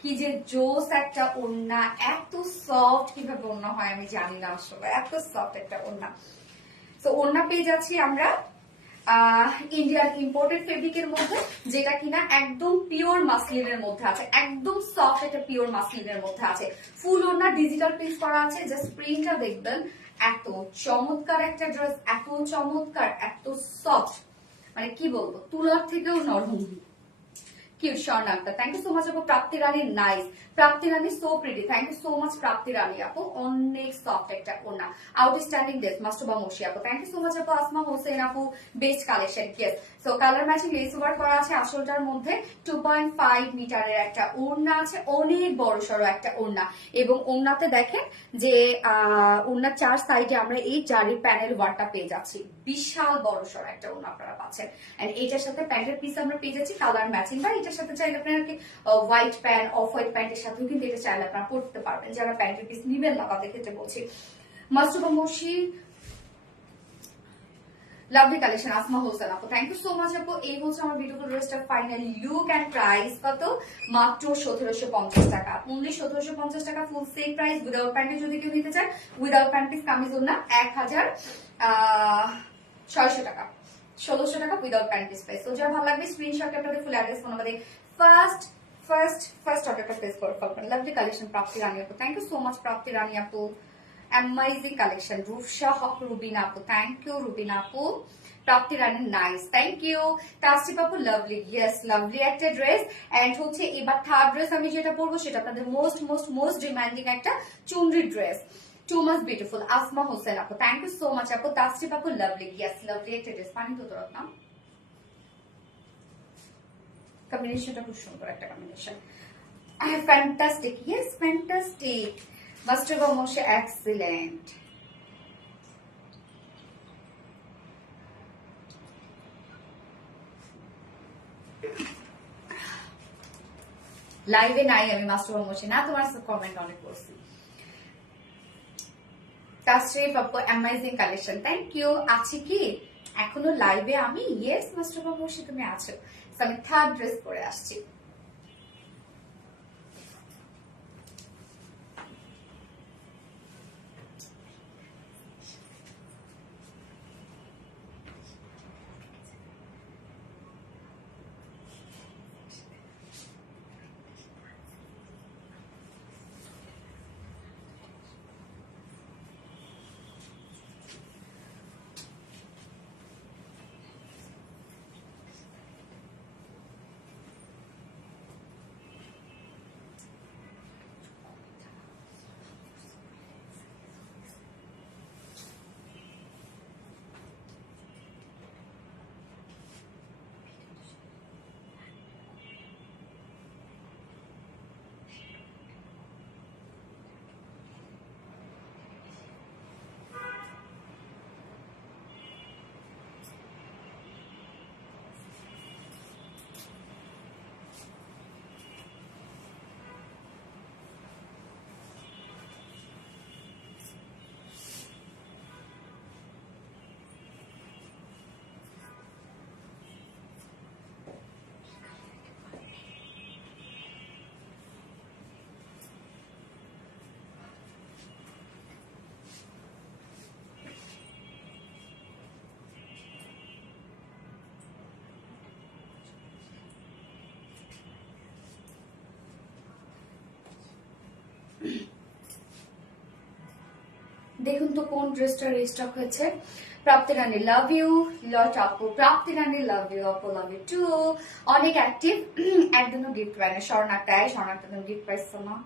কি যে জোস একটা ওড়না, এত সফট কিভাবে ওড়না হয় আমি জানি না, আসলে এত সফট একটা ওড়না। তো ওড়না পেয়ে যাচ্ছি আমরা ইন্ডিয়ান ইম্পোর্টেড ফেব্রিকের মধ্যে, যেটা কিনা একদম পিওর মাসলিনের মধ্যে আছে, একদম সফট একটা পিওর মাসলিনের মধ্যে আছে। ফুল ওড়না ডিজিটাল প্রিন্ট করা আছে, জাস্ট প্রিন্টটা দেখবেন, এত চমৎকার একটা ড্রেস, এত চমৎকার, এত সফট, মানে কি বলবো, তুলার থেকেও নরম। Cute Swarnakta, thank you so much আপু। Prapti Rani nice, Prapti Rani so pretty, thank you so much Prapti Rani আপু, অনেক সফট একটা ওনা, আউটস্ট্যান্ডিং ড্রেস মাস্টুবা মশি আপু, থ্যাংক ইউ সো মাচ আপু। আসমা হোসেন আপু, best collection, yes. So colour matching lace work করা আছে, আসলটার মধ্যে 2.5 মিটারের একটা ওড়না আছে, অনেক বড় সড়ো একটা ওড়না, এবং ওড়নাতে দেখেন যে ওড়নার চার সাইডে আমরা এই জারির প্যানেল ওয়ার্কটা পেয়ে যাচ্ছি, বিশাল বড় সড়ো একটা ওড়না আপনারা পাচ্ছেন। এন্ড এইটার সাথে প্যান্টের পিস আমরা পেয়ে যাচ্ছি কালার ম্যাচিং, বা এটার সাথে চাইলে আপনারা কি হোয়াইট প্যান্ট, অফ হোয়াইট প্যান্টের সাথেও কিন্তু এটা চাইলে আপনারা পরতে পারবেন, যারা প্যান্টের পিস নিবেন না তাদের ক্ষেত্রে বলছি। মাস্টুবা মশি, লাভলি কালেকশন, আসমা হোসেন আপু, থ্যাংক ইউ সো মাচ আপু। এই হচ্ছে আমার বিউটিফুল ড্রেসটার ফাইনাল লুক এন্ড প্রাইস কত, মাত্র 1750 টাকা, অনলি 1750 টাকা, ফুল সেম প্রাইস। উইদাউট প্যান্টে যদি কেউ নিতে চায়, উইদাউট প্যান্ট পিস কামিজ ওড়না 1600 টাকা, 1600 টাকা উইদাউট প্যান্ট পিস প্রাইস। তো যারা ভালো লাগবে স্ক্রিনশট আপনাদের ফুল অ্যাড্রেস ফোন আমাদের ফার্স্ট অর্ডারটা প্লেস করে ফেলবেন। লাভলি কালেকশন প্রাপ্তি রানী আপু, thank you so much Prapti Rani আপু। অ্যামাইজিং কালেকশন রূপসা হক রুবিনা আপু, থ্যাংক ইউ রুবিনা আপু। Prapti Rani nice, thank you. Tasrif আপু লাভলি, ইয়েস লাভলি একটা ড্রেস। এন্ড হচ্ছে এবার থার্ড ড্রেস আমি যেটা পরবো সেটা আপনাদের মোস্ট ডিমান্ডিং একটা chunri dress, too much beautiful. Asma Hossain আপু, থ্যাংক ইউ সো মাচ আপু। তাসরিফ আপু লাভলি, ইয়েস লাভলি একটা ড্রেস, পানি তো তোর নাম, কম্বিনেশনটা খুব সুন্দর একটা combination, fantastic, yes fantastic, Mastuba Moshi excellent. লাইভে নাই আমি মাস্টারবা মোশে না, তোমার কমেন্ট অনেক করছি। তাসরিফ আপু অ্যামাইজিং কালেকশন, থ্যাংক ইউ। আছে কি এখনো লাইভে আমি? ইয়েস মাস্টারবা মোশে তুমি আছো। আমি থার্ড ড্রেস পরে আসছি। দেখুন তো কোন ড্রেসটা রিস্টক হয়েছে। প্রাপ্তি রানী লাভ ইউ, লট আপু, প্রাপ্তি রানী লাভ ইউ, আপু লাভ ইউ টু। অনেক অ্যাক্টিভ, একদমও গিফট পায় না। স্বর্ণাটায় স্বর্ণাটা গিফট পাইছো না।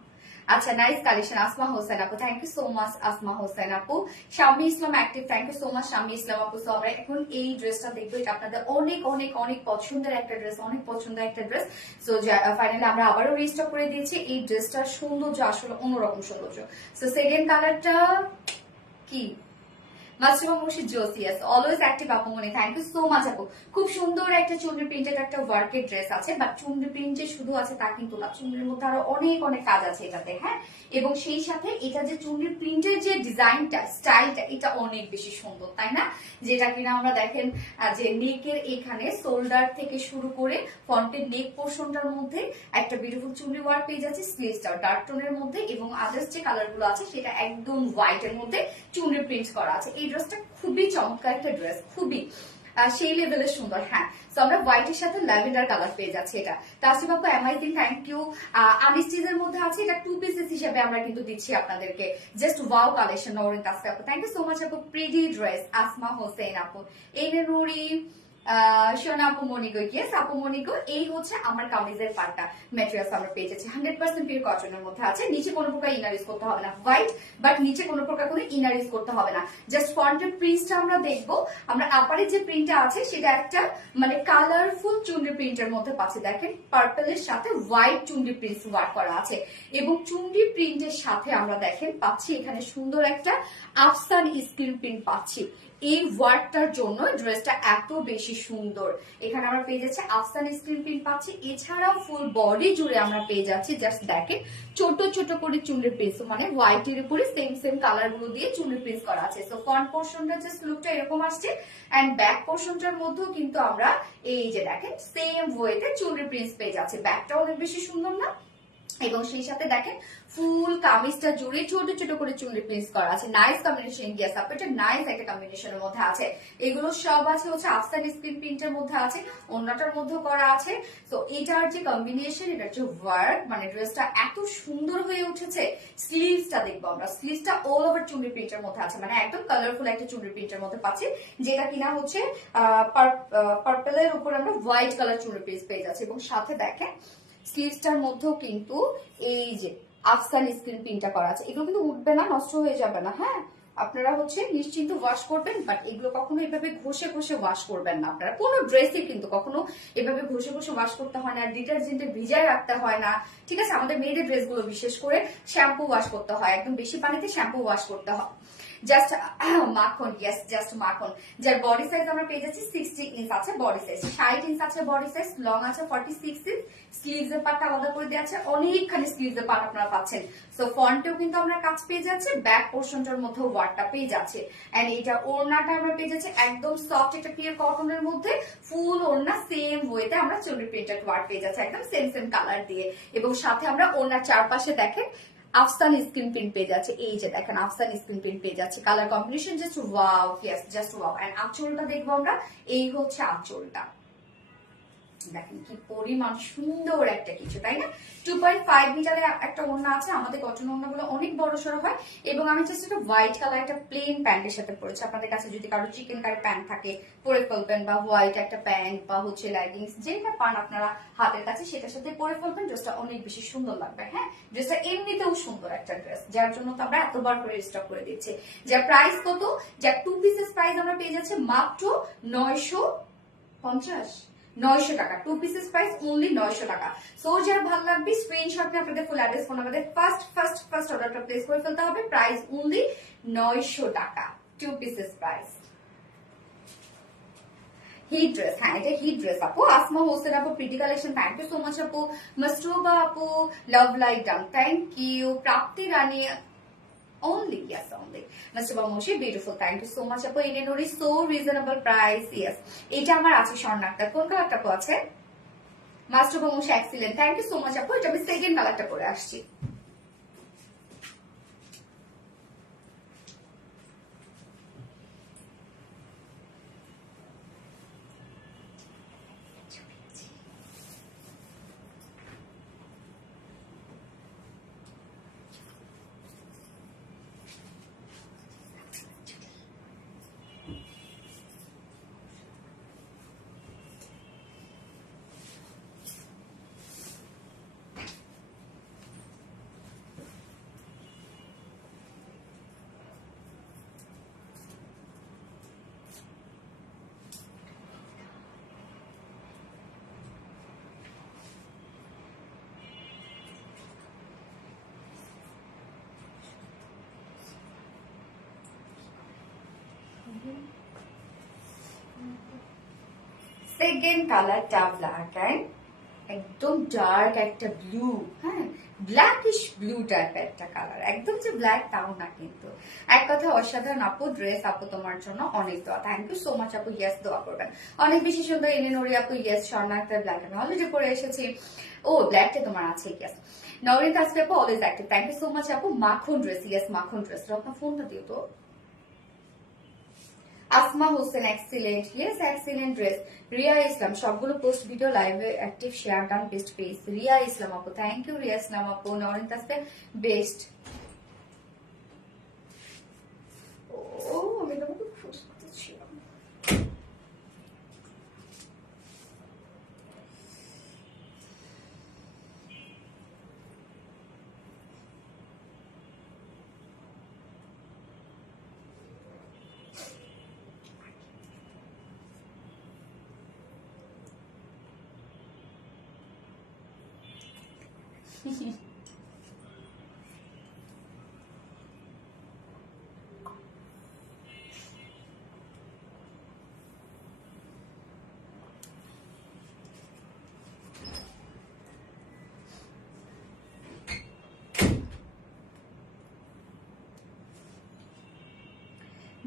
আচ্ছা, নাইস কালেকশন আসমা হোসেন আপু, thank you so much Asma Hossain আপু। Shammi Islam active, thank you so much Shammi Islam আপু। সো আমরা এখন এই ড্রেসটা দেখবো, এটা আপনাদের অনেক অনেক অনেক পছন্দের একটা ড্রেস, অনেক পছন্দের একটা ড্রেস। সো ফাইনালি আমরা আবারও রিস্টক করে দিয়েছি। এই ড্রেসটার সৌন্দর্য আসলে অন্যরকম সৌন্দর্য। সো সেকেন্ড কালারটা কি, মাশরুম মুর্শিদ জোসিয়াস, অলওয়েজ অ্যাক্টিভ আপু মনে, থ্যাংক ইউ সো মাচ আপু। খুব সুন্দর একটা চুনরি প্রিন্টেড একটা ওয়ার্কের ড্রেস আছে, বাট চুনরি প্রিন্ট যে শুধু আছে তা কিন্তু না, চুনরির মধ্যে আরো অনেক অনেক কাজ আছে এটাতে, হ্যাঁ। এবং সেই সাথে এটা যে চুনরি প্রিন্টের যে ডিজাইনটা, স্টাইলটা, এটা অনেক বেশি সুন্দর, তাই না? যেটা কিনা আমরা দেখেন যে নেকের এখানে শোল্ডার থেকে শুরু করে ফ্রন্টের নেক পোর্শনটার মধ্যে একটা বিউটিফুল চুনরি ওয়ার্ক পেয়ে যাচ্ছে, স্লিভসটা ডার্ক টোনের মধ্যে, এবং আদার্স যে কালার গুলো আছে সেটা একদম হোয়াইট এর মধ্যে চুনরি প্রিন্ট করা আছে। এই ড্রেসটা খুবই চমৎকার একটা ড্রেস, খুবই সেই লেভেলের সুন্দর, হ্যাঁ। সো আমরা হোয়াইটের সাথে ল্যাভেন্ডার কালার পেয়ে যাচ্ছি। এটা তাসিম আপু অ্যামাইজিং, থ্যাংক ইউ। আনিস্টিজের মধ্যে আছে, এটা 2 পিসেস হিসেবে আমরা কিন্তু দিচ্ছি আপনাদেরকে। Just wow collection, Norin Tasfi আপু, থ্যাংক ইউ সো মাচ আপু। প্রিটি ড্রেস আসমা হোসেন আপু, এনে নুরি, সোনা আপু মনিকো, ইয়েস আপু মনিকো। এই হচ্ছে আমার কামিজের পার্টটা, ম্যাটেরিয়ালস আমরা পেয়ে যাচ্ছি 100% পিওর কটনের মধ্যে আছে। নিচে কোনো প্রকার ইনার ইউজ করতে হবে না, হোয়াইট, বাট নিচে কোনো প্রকার কোনো ইনার ইউজ করতে হবে না। জাস্ট ফ্রন্টের প্রিন্টটা আমরা দেখবো, আমরা আপারে যে প্রিন্টটা আছে সেটা একটা মানে কালারফুল চুনরি প্রিন্টের মধ্যে পাচ্ছি। দেখেন পার্পলের সাথে হোয়াইট চুনরি প্রিন্ট ওয়ার্ক করা আছে, এবং চুনরি প্রিন্টের সাথে আমরা দেখেন পাচ্ছি এখানে সুন্দর একটা আফসান স্ক্রিন প্রিন্ট পাচ্ছি। এই ওয়ার্কটার জন্য ড্রেসটা এত বেশি সুন্দর। এখানে আমরা পেয়ে যাচ্ছি আফসান স্ক্রিন প্রিন্ট পাচ্ছি, এছাড়াও ফুল বডি জুড়ে আমরা পেয়ে যাচ্ছি জাস্ট দেখেন ছোট ছোট করে চুনরি প্রিন্টস, মানে হোয়াইট এর উপরে সেম সেম কালার গুলো দিয়ে চুনরি প্রিন্টস করা আছে। সো ফ্রন্ট পোর্শনটা জাস্ট লুকটা এরকম আসছে, এন্ড ব্যাক পোর্শনটার মধ্যেও কিন্তু আমরা এই যে দেখেন সেম ওয়েতে চুনরি প্রিন্টস পেয়ে যাচ্ছে। ব্যাকটা অনেক বেশি সুন্দর না? এবং সেই সাথে দেখেন ফুল কামিজটা জুড়ে ছোট ছোট করে চুনরি প্রিন্টস করা আছে। নাইস কম্বিনেশন, ইয়েস আপু, এটা নাইস একটা কম্বিনেশনের মধ্যে আছে। এগুলো সব আছে হচ্ছে আফসান স্ক্রিন প্রিন্টের মধ্যে আছে, অন্যটার মধ্যে করা আছে। তো এটার যে কম্বিনেশন, এটার যে ওয়ার্ক, মানে ড্রেসটা এত সুন্দর হয়ে উঠেছে। স্লিভসটা দেখবো আমরা, স্লিভসটা অল ওভার চুনরি প্রিন্টের মধ্যে আছে, মানে একদম কালারফুল একটা চুনরি প্রিন্টের মধ্যে পাচ্ছি, যেটা কিনা হচ্ছে পার্পলের উপর আমরা হোয়াইট কালার চুনরি প্রিন্ট পেয়ে যাচ্ছি। এবং সাথে দেখেন স্লিভসটার মধ্যেও কিন্তু এই যে আফসান স্ক্রিন প্রিন্টটা করা আছে। এগুলো কিন্তু উঠবে না, নষ্ট হয়ে যাবে না, হ্যাঁ। আপনারা হচ্ছে নিশ্চিন্ত ওয়াশ করবেন, বাট এগুলো কখনো এভাবে ঘষে ঘষে ওয়াশ করবেন না। আপনারা কোনো ড্রেসে কিন্তু কখনো এভাবে ঘষে ঘষে ওয়াশ করতে হয় না, ডিটারজেন্টে ভিজায় রাখতে হয় না, ঠিক আছে। আমাদের মেয়েদের ড্রেসগুলো বিশেষ করে শ্যাম্পু ওয়াশ করতে হয়, একদম বেশি পানিতে শ্যাম্পু ওয়াশ করতে হয়। জাস্ট মাখন, ইয়েস জাস্ট মাখন। যার বডি সাইজ আমরা পেয়ে যাচ্ছি 60 ইঞ্চ আছে বডি সাইজ, 60 ইঞ্চ আছে বডি সাইজ, লং আছে 46 ইঞ্চ। স্লিভস এর পার্টটা আলাদা করে দেওয়া আছে, অনেকখানি স্লিভস এর পার্ট আপনারা পাচ্ছেন। সো ফ্রন্টেও কিন্তু আমরা কাজ পেয়ে যাচ্ছে, ব্যাক পোর্শনটার মধ্যে ওয়ার্কটা পেয়ে যাচ্ছে, এন্ড এটা ওড়নাটা আমরা পেয়ে যাচ্ছি একদম সফট একটা পিওর কটনের মধ্যে, ফুল ওড়না সেম ওয়েতে আমরা চুনরি প্রিন্টেড ওয়ার্ক পেয়ে যাচ্ছে, একদম সেম সেম কালার দিয়ে। এবং সাথে আমরা ওড়নার চারপাশে দেখেন আফসান স্ক্রিন প্রিন্ট পেয়ে যাচ্ছে, এই যে দেখেন আফসান স্ক্রিন প্রিন্ট পেয়ে যাচ্ছে। Colour combination just wow, yes just wow. And আঁচলটা দেখবো আমরা, এই হচ্ছে আঁচলটা, দেখেন কি পরিমাণ সুন্দর একটা কিছু, তাই না? 2.5 মিটারের একটা ওড়না আছে। আমাদের কটন ওড়নাগুলো অনেক বড় সড়ো হয়। এবং আমি জাস্ট একটা হোয়াইট কালার একটা প্লেন প্যান্টের সাথে পরেছি। আপনাদের কাছে যদি কারো চিকেন কারি প্যান্ট থাকে পরে ফেলবেন, বা হোয়াইট একটা প্যান্ট বা হচ্ছে লেগিংস, যেটা পান আপনারা হাতের কাছে সেটার সাথে পরে ফেলবেন, ড্রেসটা অনেক বেশি সুন্দর লাগবে, হ্যাঁ। ড্রেসটা এমনিতেও সুন্দর একটা ড্রেস, যার জন্য তো আমরা এতবার করে স্টক করে দিচ্ছি। যার প্রাইস কত, যার 2 পিসেস প্রাইস আমরা পেয়ে যাচ্ছি মাত্র 950 টাকা। 2 পিসেস প্রাইস অনলি 900 টাকা। সো যারা ভালো লাগবে স্ক্রিনশট নিয়ে আপনাদের ফুল অ্যাড্রেস ফোন আমাদের ফার্স্ট অর্ডারটা প্লেস করে ফেলতে হবে। প্রাইস অনলি 900 টাকা, 2 পিসেস প্রাইস। হিট ড্রেস, হ্যাঁ এটা হিট ড্রেস আপু। আসমা হোসেন আপু, pretty collection, thank you so much আপু। মাস্টুবা আপু, love like damn, thank you. Prapti Rani only, yes only. Mr. Bamoshi, beautiful, thank you so much আপু। এনে so reasonable price, yes। এটা আমার আছে স্বর্ণাক্তার, কোন কালারটা আপু আছে? Mastuba Moshi, excellent, thank you so much আপু। এটা আমি সেকেন্ড কালারটা পরে আসছি। সেকেন্ড কালারটা ব্ল্যাক অ্যান্ড একদম ডার্ক একটা ব্লু, হ্যাঁ ব্ল্যাকিশ ব্লু টাইপের একটা কালার, একদম যে ব্ল্যাক তাও না কিন্তু। এক কথা অসাধারণ আপু ড্রেস, আপু তোমার জন্য অনেক দোয়া, থ্যাংক ইউ সো মাচ আপু। ইয়েস দোয়া করবেন, অনেক বেশি সুন্দর। এলিনোরি আপু ইয়েস, স্বর্ণা একটা ব্ল্যাক আমি অলরেডি পরে এসেছি। ও ব্ল্যাকটা তোমার আছে, ইয়েস। নরিন তাসফি আপু always active, thank you so much আপু। মাখন ড্রেস, ইয়েস মাখন ড্রেস। আপনার ফোনটা দিও তো। Asma Hossain excellent, yes excellent dress. Riya Islam সবগুলো পোস্ট ভিডিও লাইভে active, share done best page. Riya Islam আপু থ্যাংক ইউ। রিয়া ইসলাম আপু নরিন তাসফি বেস্ট। ও আমি তোমাকে খুঁজতেছিলাম।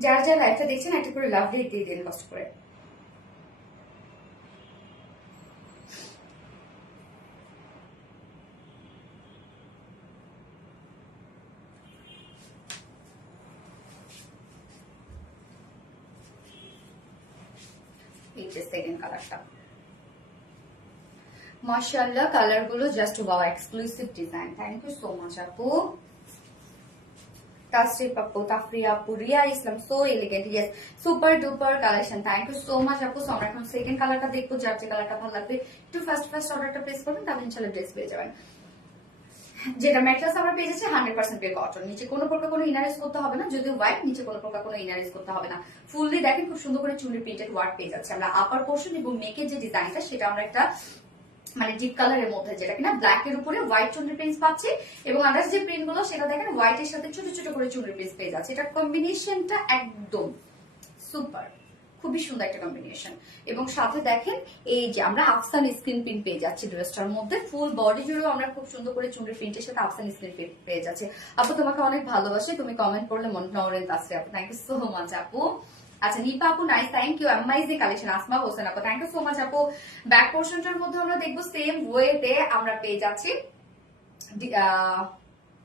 যার যার লাইফটা দেখছেন একটা করে লাভ রেট দিয়ে দিন কষ্ট করে। এই যে সেকেন্ড কালারটা, মাশাআল্লাহ কালার গুলো just wow, exclusive design, thank you so much আপু। তাসরিফ আপু, তাফরিয়া আপু, Riya Islam so elegant, yes super duper collection, thank you so much আপু। সো আমরা এখন সেকেন্ড কালারটা দেখবো, যার যে কালারটা ভালো লাগবে একটু ফার্স্ট অর্ডারটা প্লেস করবেন, তাহলে ইনশাআল্লাহ ড্রেস পেয়ে যাবেন। যেটা ম্যাট্রেস আমরা পেয়ে যাচ্ছি 100% পে কটন, নিচে কোনো প্রকার কোনো ইনার ইউজ করতে হবে না, যদিও হোয়াইট, নিচে কোনো প্রকার কোনো ইনার ইউজ করতে হবে না। ফুললি দেখেন খুব সুন্দর করে চুনি প্রিন্টেড ওয়ার্ক পেয়ে যাচ্ছে আমরা। আপার পোর্শন এবং নেকের যে ডিজাইনটা সেটা আমরা একটা মানে ডিপ কালারের মধ্যে, যেটা কিনা ব্ল্যাক এর উপরে হোয়াইট চুনরি প্রিন্টস পাচ্ছি, এবং আদার্স যে প্রিন্ট গুলো সেটা দেখেন হোয়াইট এর সাথে ছোট ছোট করে চুনরি প্রিন্টস পেয়ে যাচ্ছে। এটা কম্বিনেশনটা একদম সুপার, খুবই সুন্দর একটা কম্বিনেশন। এবং সাথে দেখেন এই যে আমরা আফসান স্ক্রিন প্রিন্ট পেয়ে যাচ্ছি ড্রেসটার মধ্যে, ফুল বডি জুড়েও আমরা খুব সুন্দর করে চুনরি প্রিন্টের সাথে আফসান স্ক্রিন প্রিন্ট পেয়ে যাচ্ছে। আপু তোমাকে অনেক ভালোবাসি, তুমি কমেন্ট করলে মন নরেন তাসফি আপু, থ্যাংক ইউ সো মাচ আপু। আচ্ছা নিপা আপু nice, thank you. Amazing collection, Asma Hossain আপু থ্যাংক ইউ সো মাচ আপু। ব্যাক পোর্শনটার মধ্যে আমরা দেখবো সেম ওয়েতে আমরা পেয়ে যাচ্ছি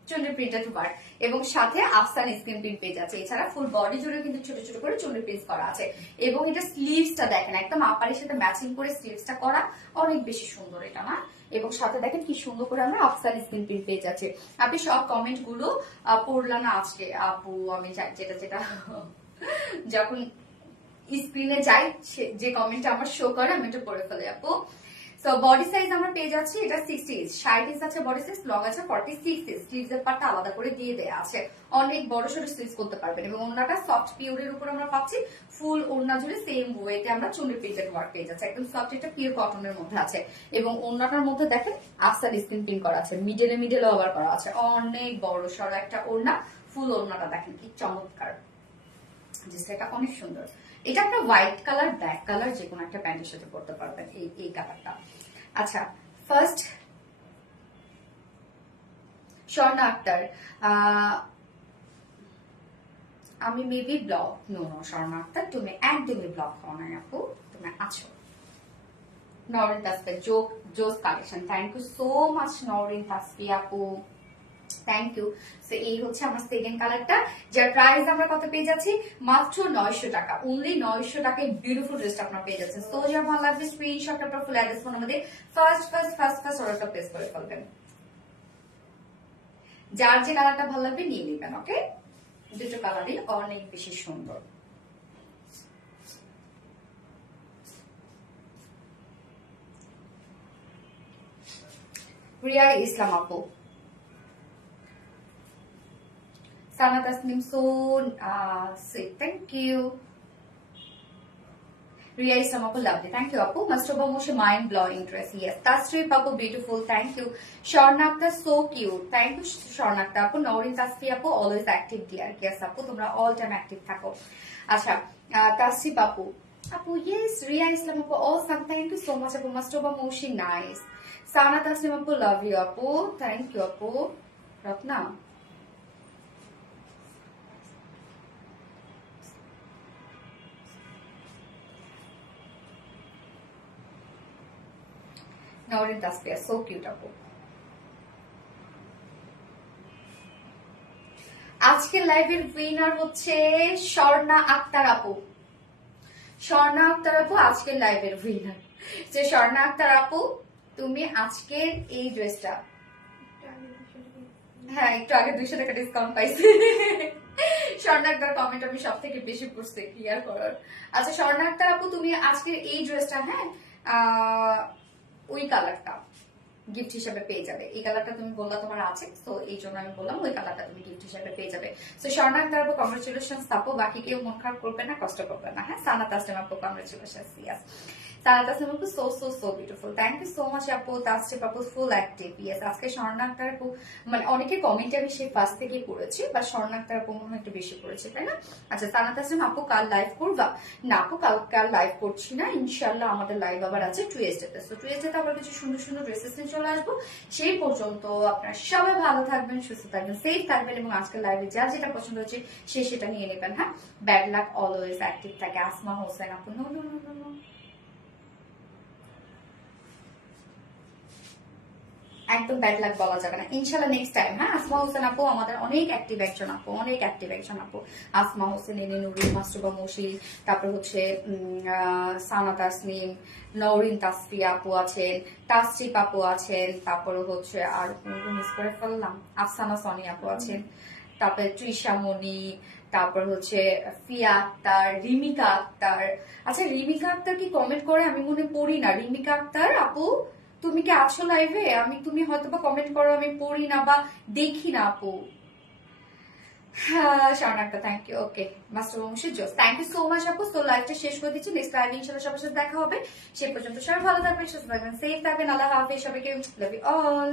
চুনরি প্রিন্টেড ওয়ার্ক, এবং সাথে আফসান স্ক্রিন প্রিন্ট পেয়ে যাচ্ছে। এছাড়া ফুল বডি জুড়ে কিন্তু ছোট ছোট করে চুনরি প্রিন্ট করা আছে, এবং এটা স্লিভসটা দেখেন একদম আপারের সাথে ম্যাচিং করে স্লিভসটা করা, অনেক বেশি সুন্দর এটা না। এবং সাথে দেখেন কি সুন্দর করে আমরা আফসান স্ক্রিন প্রিন্ট পেয়ে যাচ্ছে। আপনি সব কমেন্ট গুলো পড়লাম না আজকে আপু, আমি যেটা যেটা যখন স্ক্রিনে যাই যে কমেন্টটা আমার শো করে আমি এটা পড়ে ফেলে আপু। সো বডি সাইজ আমরা পেয়ে যাচ্ছি এটা 60 ইঞ্চ, 60 ইঞ্চ আছে বডি সাইজ, লং আছে 46 ইঞ্চ, স্লিভস এর পার্টটা আলাদা করে দিয়ে দেয়া আছে, অনেক বড় সরো স্লিভস করতে পারবেন। এবং ওন্নাটা সফট পিওরের উপর আমরা পাচ্ছি, ফুল ওন্না জুড়ে সেম ওয়েতে আমরা চুনরি প্রিন্টেড ওয়ার্ক পেয়ে যাচ্ছি, একদম সফট, এটা পিওর কটনের মধ্যে আছে। এবং ওন্নাটার মধ্যে দেখেন আফসান স্ক্রিন প্রিন্ট করা আছে, মিডলে ওভার করা আছে, অনেক বড় সরো একটা ওন্না, ফুল ওন্নাটা দেখেন কি চমৎকার, এটা অনেক সুন্দর। এটা একটা হোয়াইট কালার ব্ল্যাক কালার যে কোনো একটা প্যান্টের সাথে পরতে পারবেন এই কালারটা। আচ্ছা ফার্স্ট স্বর্ণা আক্তার, আমি maybe block no Swarna Akhtar তুমি একদমই ব্লক হও না আপু, তুমি আছো। নরিন তাসফি জোস collection, thank you so much Norin Tasfi আপু, থ্যাংক ইউ। সো এই হচ্ছে আমার সেকেন্ড কালারটা, যার প্রাইস আমরা কত পেয়ে যাচ্ছি মাত্র 900 টাকা, অনলি 900 টাকায় বিউটিফুল ড্রেসটা আপনারা পেয়ে যাচ্ছেন। সো যার ভালো লাগবে স্ক্রিনশট আপনার ফুল অ্যাড্রেস ফোন আমাদের ফার্স্ট অর্ডারটা প্লেস করে ফেলবেন, যার যে কালারটা ভালো লাগবে নিয়ে নেবেন। ওকে, দুটো কালারই অনেক বেশি সুন্দর। রিয়া ইসলাম আপু, Sana Tasnim so sweet, thank you. Ria Islam Apu, lovely, thank you Apu. Mastoba Moshe, mind blowing dress, yes. Tasrif Apu, beautiful, thank you. Sharnakta, so cute, thank you Sharnakta Apu. Naurin Tasfi Apu, always active dear, yes Apu, তোমরা all time active থাকো। আচ্ছা তাসরিফ আপু, আপু yes, Ria Islam আপু awesome, thank you so much আপু, Mastoba Moshi nice, Sana Tasnim আপু love you আপু, thank you আপু, Ratna Naurin Tasfia so cute আপু। আজকের লাইভের উইনার হচ্ছে স্বর্ণা আক্তার আপু। স্বর্ণা আক্তার আপু আজকের লাইভের উইনার। যে স্বর্ণা আক্তার আপু, তুমি আজকের এই ড্রেসটা, হ্যাঁ একটু আগে 200 টাকা ডিসকাউন্ট পাইছি। স্বর্ণা আক্তার কমেন্ট আমি সব থেকে বেশি পড়ছি ক্লিয়ার করার। আচ্ছা স্বর্ণা আক্তার আপু, তুমি আজকের এই ড্রেসটা, হ্যাঁ ওই কালারটা গিফট হিসেবে পেয়ে যাবে। এই কালারটা তুমি বললা তোমার আছে, তো এই জন্য আমি বললাম ওই কালারটা তুমি গিফট হিসেবে পেয়ে যাবে। তো স্বর্ণা আক্তার আপু কংগ্রেচুলেশন আপু, বাকি কেউ মন খারাপ করবে না, কষ্ট করবে না। হ্যাঁ সানা তাসলিম আপু কংগ্রেচুলেশন, ইয়েস সানা তাসলিম আপু so so so beautiful, thank you so much আপু। তাসরিফ আপু ফুল অ্যাক্টিভ, ইয়েস আজকে স্বর্ণা আক্তার আপু মানে অনেকের কমেন্টে আমি সেই ফার্স্ট থেকে পড়েছি, বা স্বর্ণা আক্তার আপু মনে হয় একটু বেশি পড়েছে, তাই না? আচ্ছা সানা তাসলিম আপু কাল লাইভ করবা? না আপু কাল লাইভ করছি না, ইনশাল্লাহ আমাদের লাইভ আবার আছে টুয়েসডেতে। তো টুয়েসডেতে আবার কিছু সুন্দর সুন্দর ড্রেসেস নিয়ে চলে আসবো। সেই পর্যন্ত আপনারা সবাই ভালো থাকবেন, সুস্থ থাকবেন, সেফ থাকবেন, এবং আজকের লাইভে যার যেটা পছন্দ হচ্ছে সে সেটা নিয়ে নেবেন। হ্যাঁ ব্যাড লাক অলওয়েজ অ্যাক্টিভ থাকে। আসমা হোসেন আপু no no no no no, একদম ব্যাড লাক বলা যাবে না, ইনশাল্লাহ নেক্সট টাইম। হ্যাঁ আসমা হোসেন আপু আমাদের অনেক অ্যাক্টিভ একজন আপু, অনেক অ্যাক্টিভ একজন আপু। আসমা হোসেন, এনে নুরি, মাস্তুবা মশি, তারপর হচ্ছে সানা তাসনিম, নওরিন তাসফিয়া আপু আছেন, তাসরিফ আপু আছেন, তারপরে হচ্ছে আর মিস করে ফেললাম, আফসানা সনি আপু আছেন, তারপরে তৃষা মনি, তারপর হচ্ছে ফিয়া আক্তার, রিমিকা আক্তার। আচ্ছা রিমিকা আক্তার কি কমেন্ট করে? আমি মনে পড়ি না। রিমিকা আক্তার আপু তুমি কি আছো লাইভে? তুমি হয়তো বা কমেন্ট করো, আমি পড়ি না বা দেখি না আপু। হ্যাঁ Swarna Akhtar thank you, okay master বংশের জোস, থ্যাংক ইউ সো মাচ আপু। তো লাইভটা শেষ করে দিচ্ছি, নেক্সট লাইভে ইনশাআল্লাহ সবার সাথে দেখা হবে। সে পর্যন্ত সবাই ভালো থাকবেন, সুস্থ থাকবেন, সেফ থাকবেন, আল্লাহ হাফেজ সবাইকে, লাভ ইউ অল।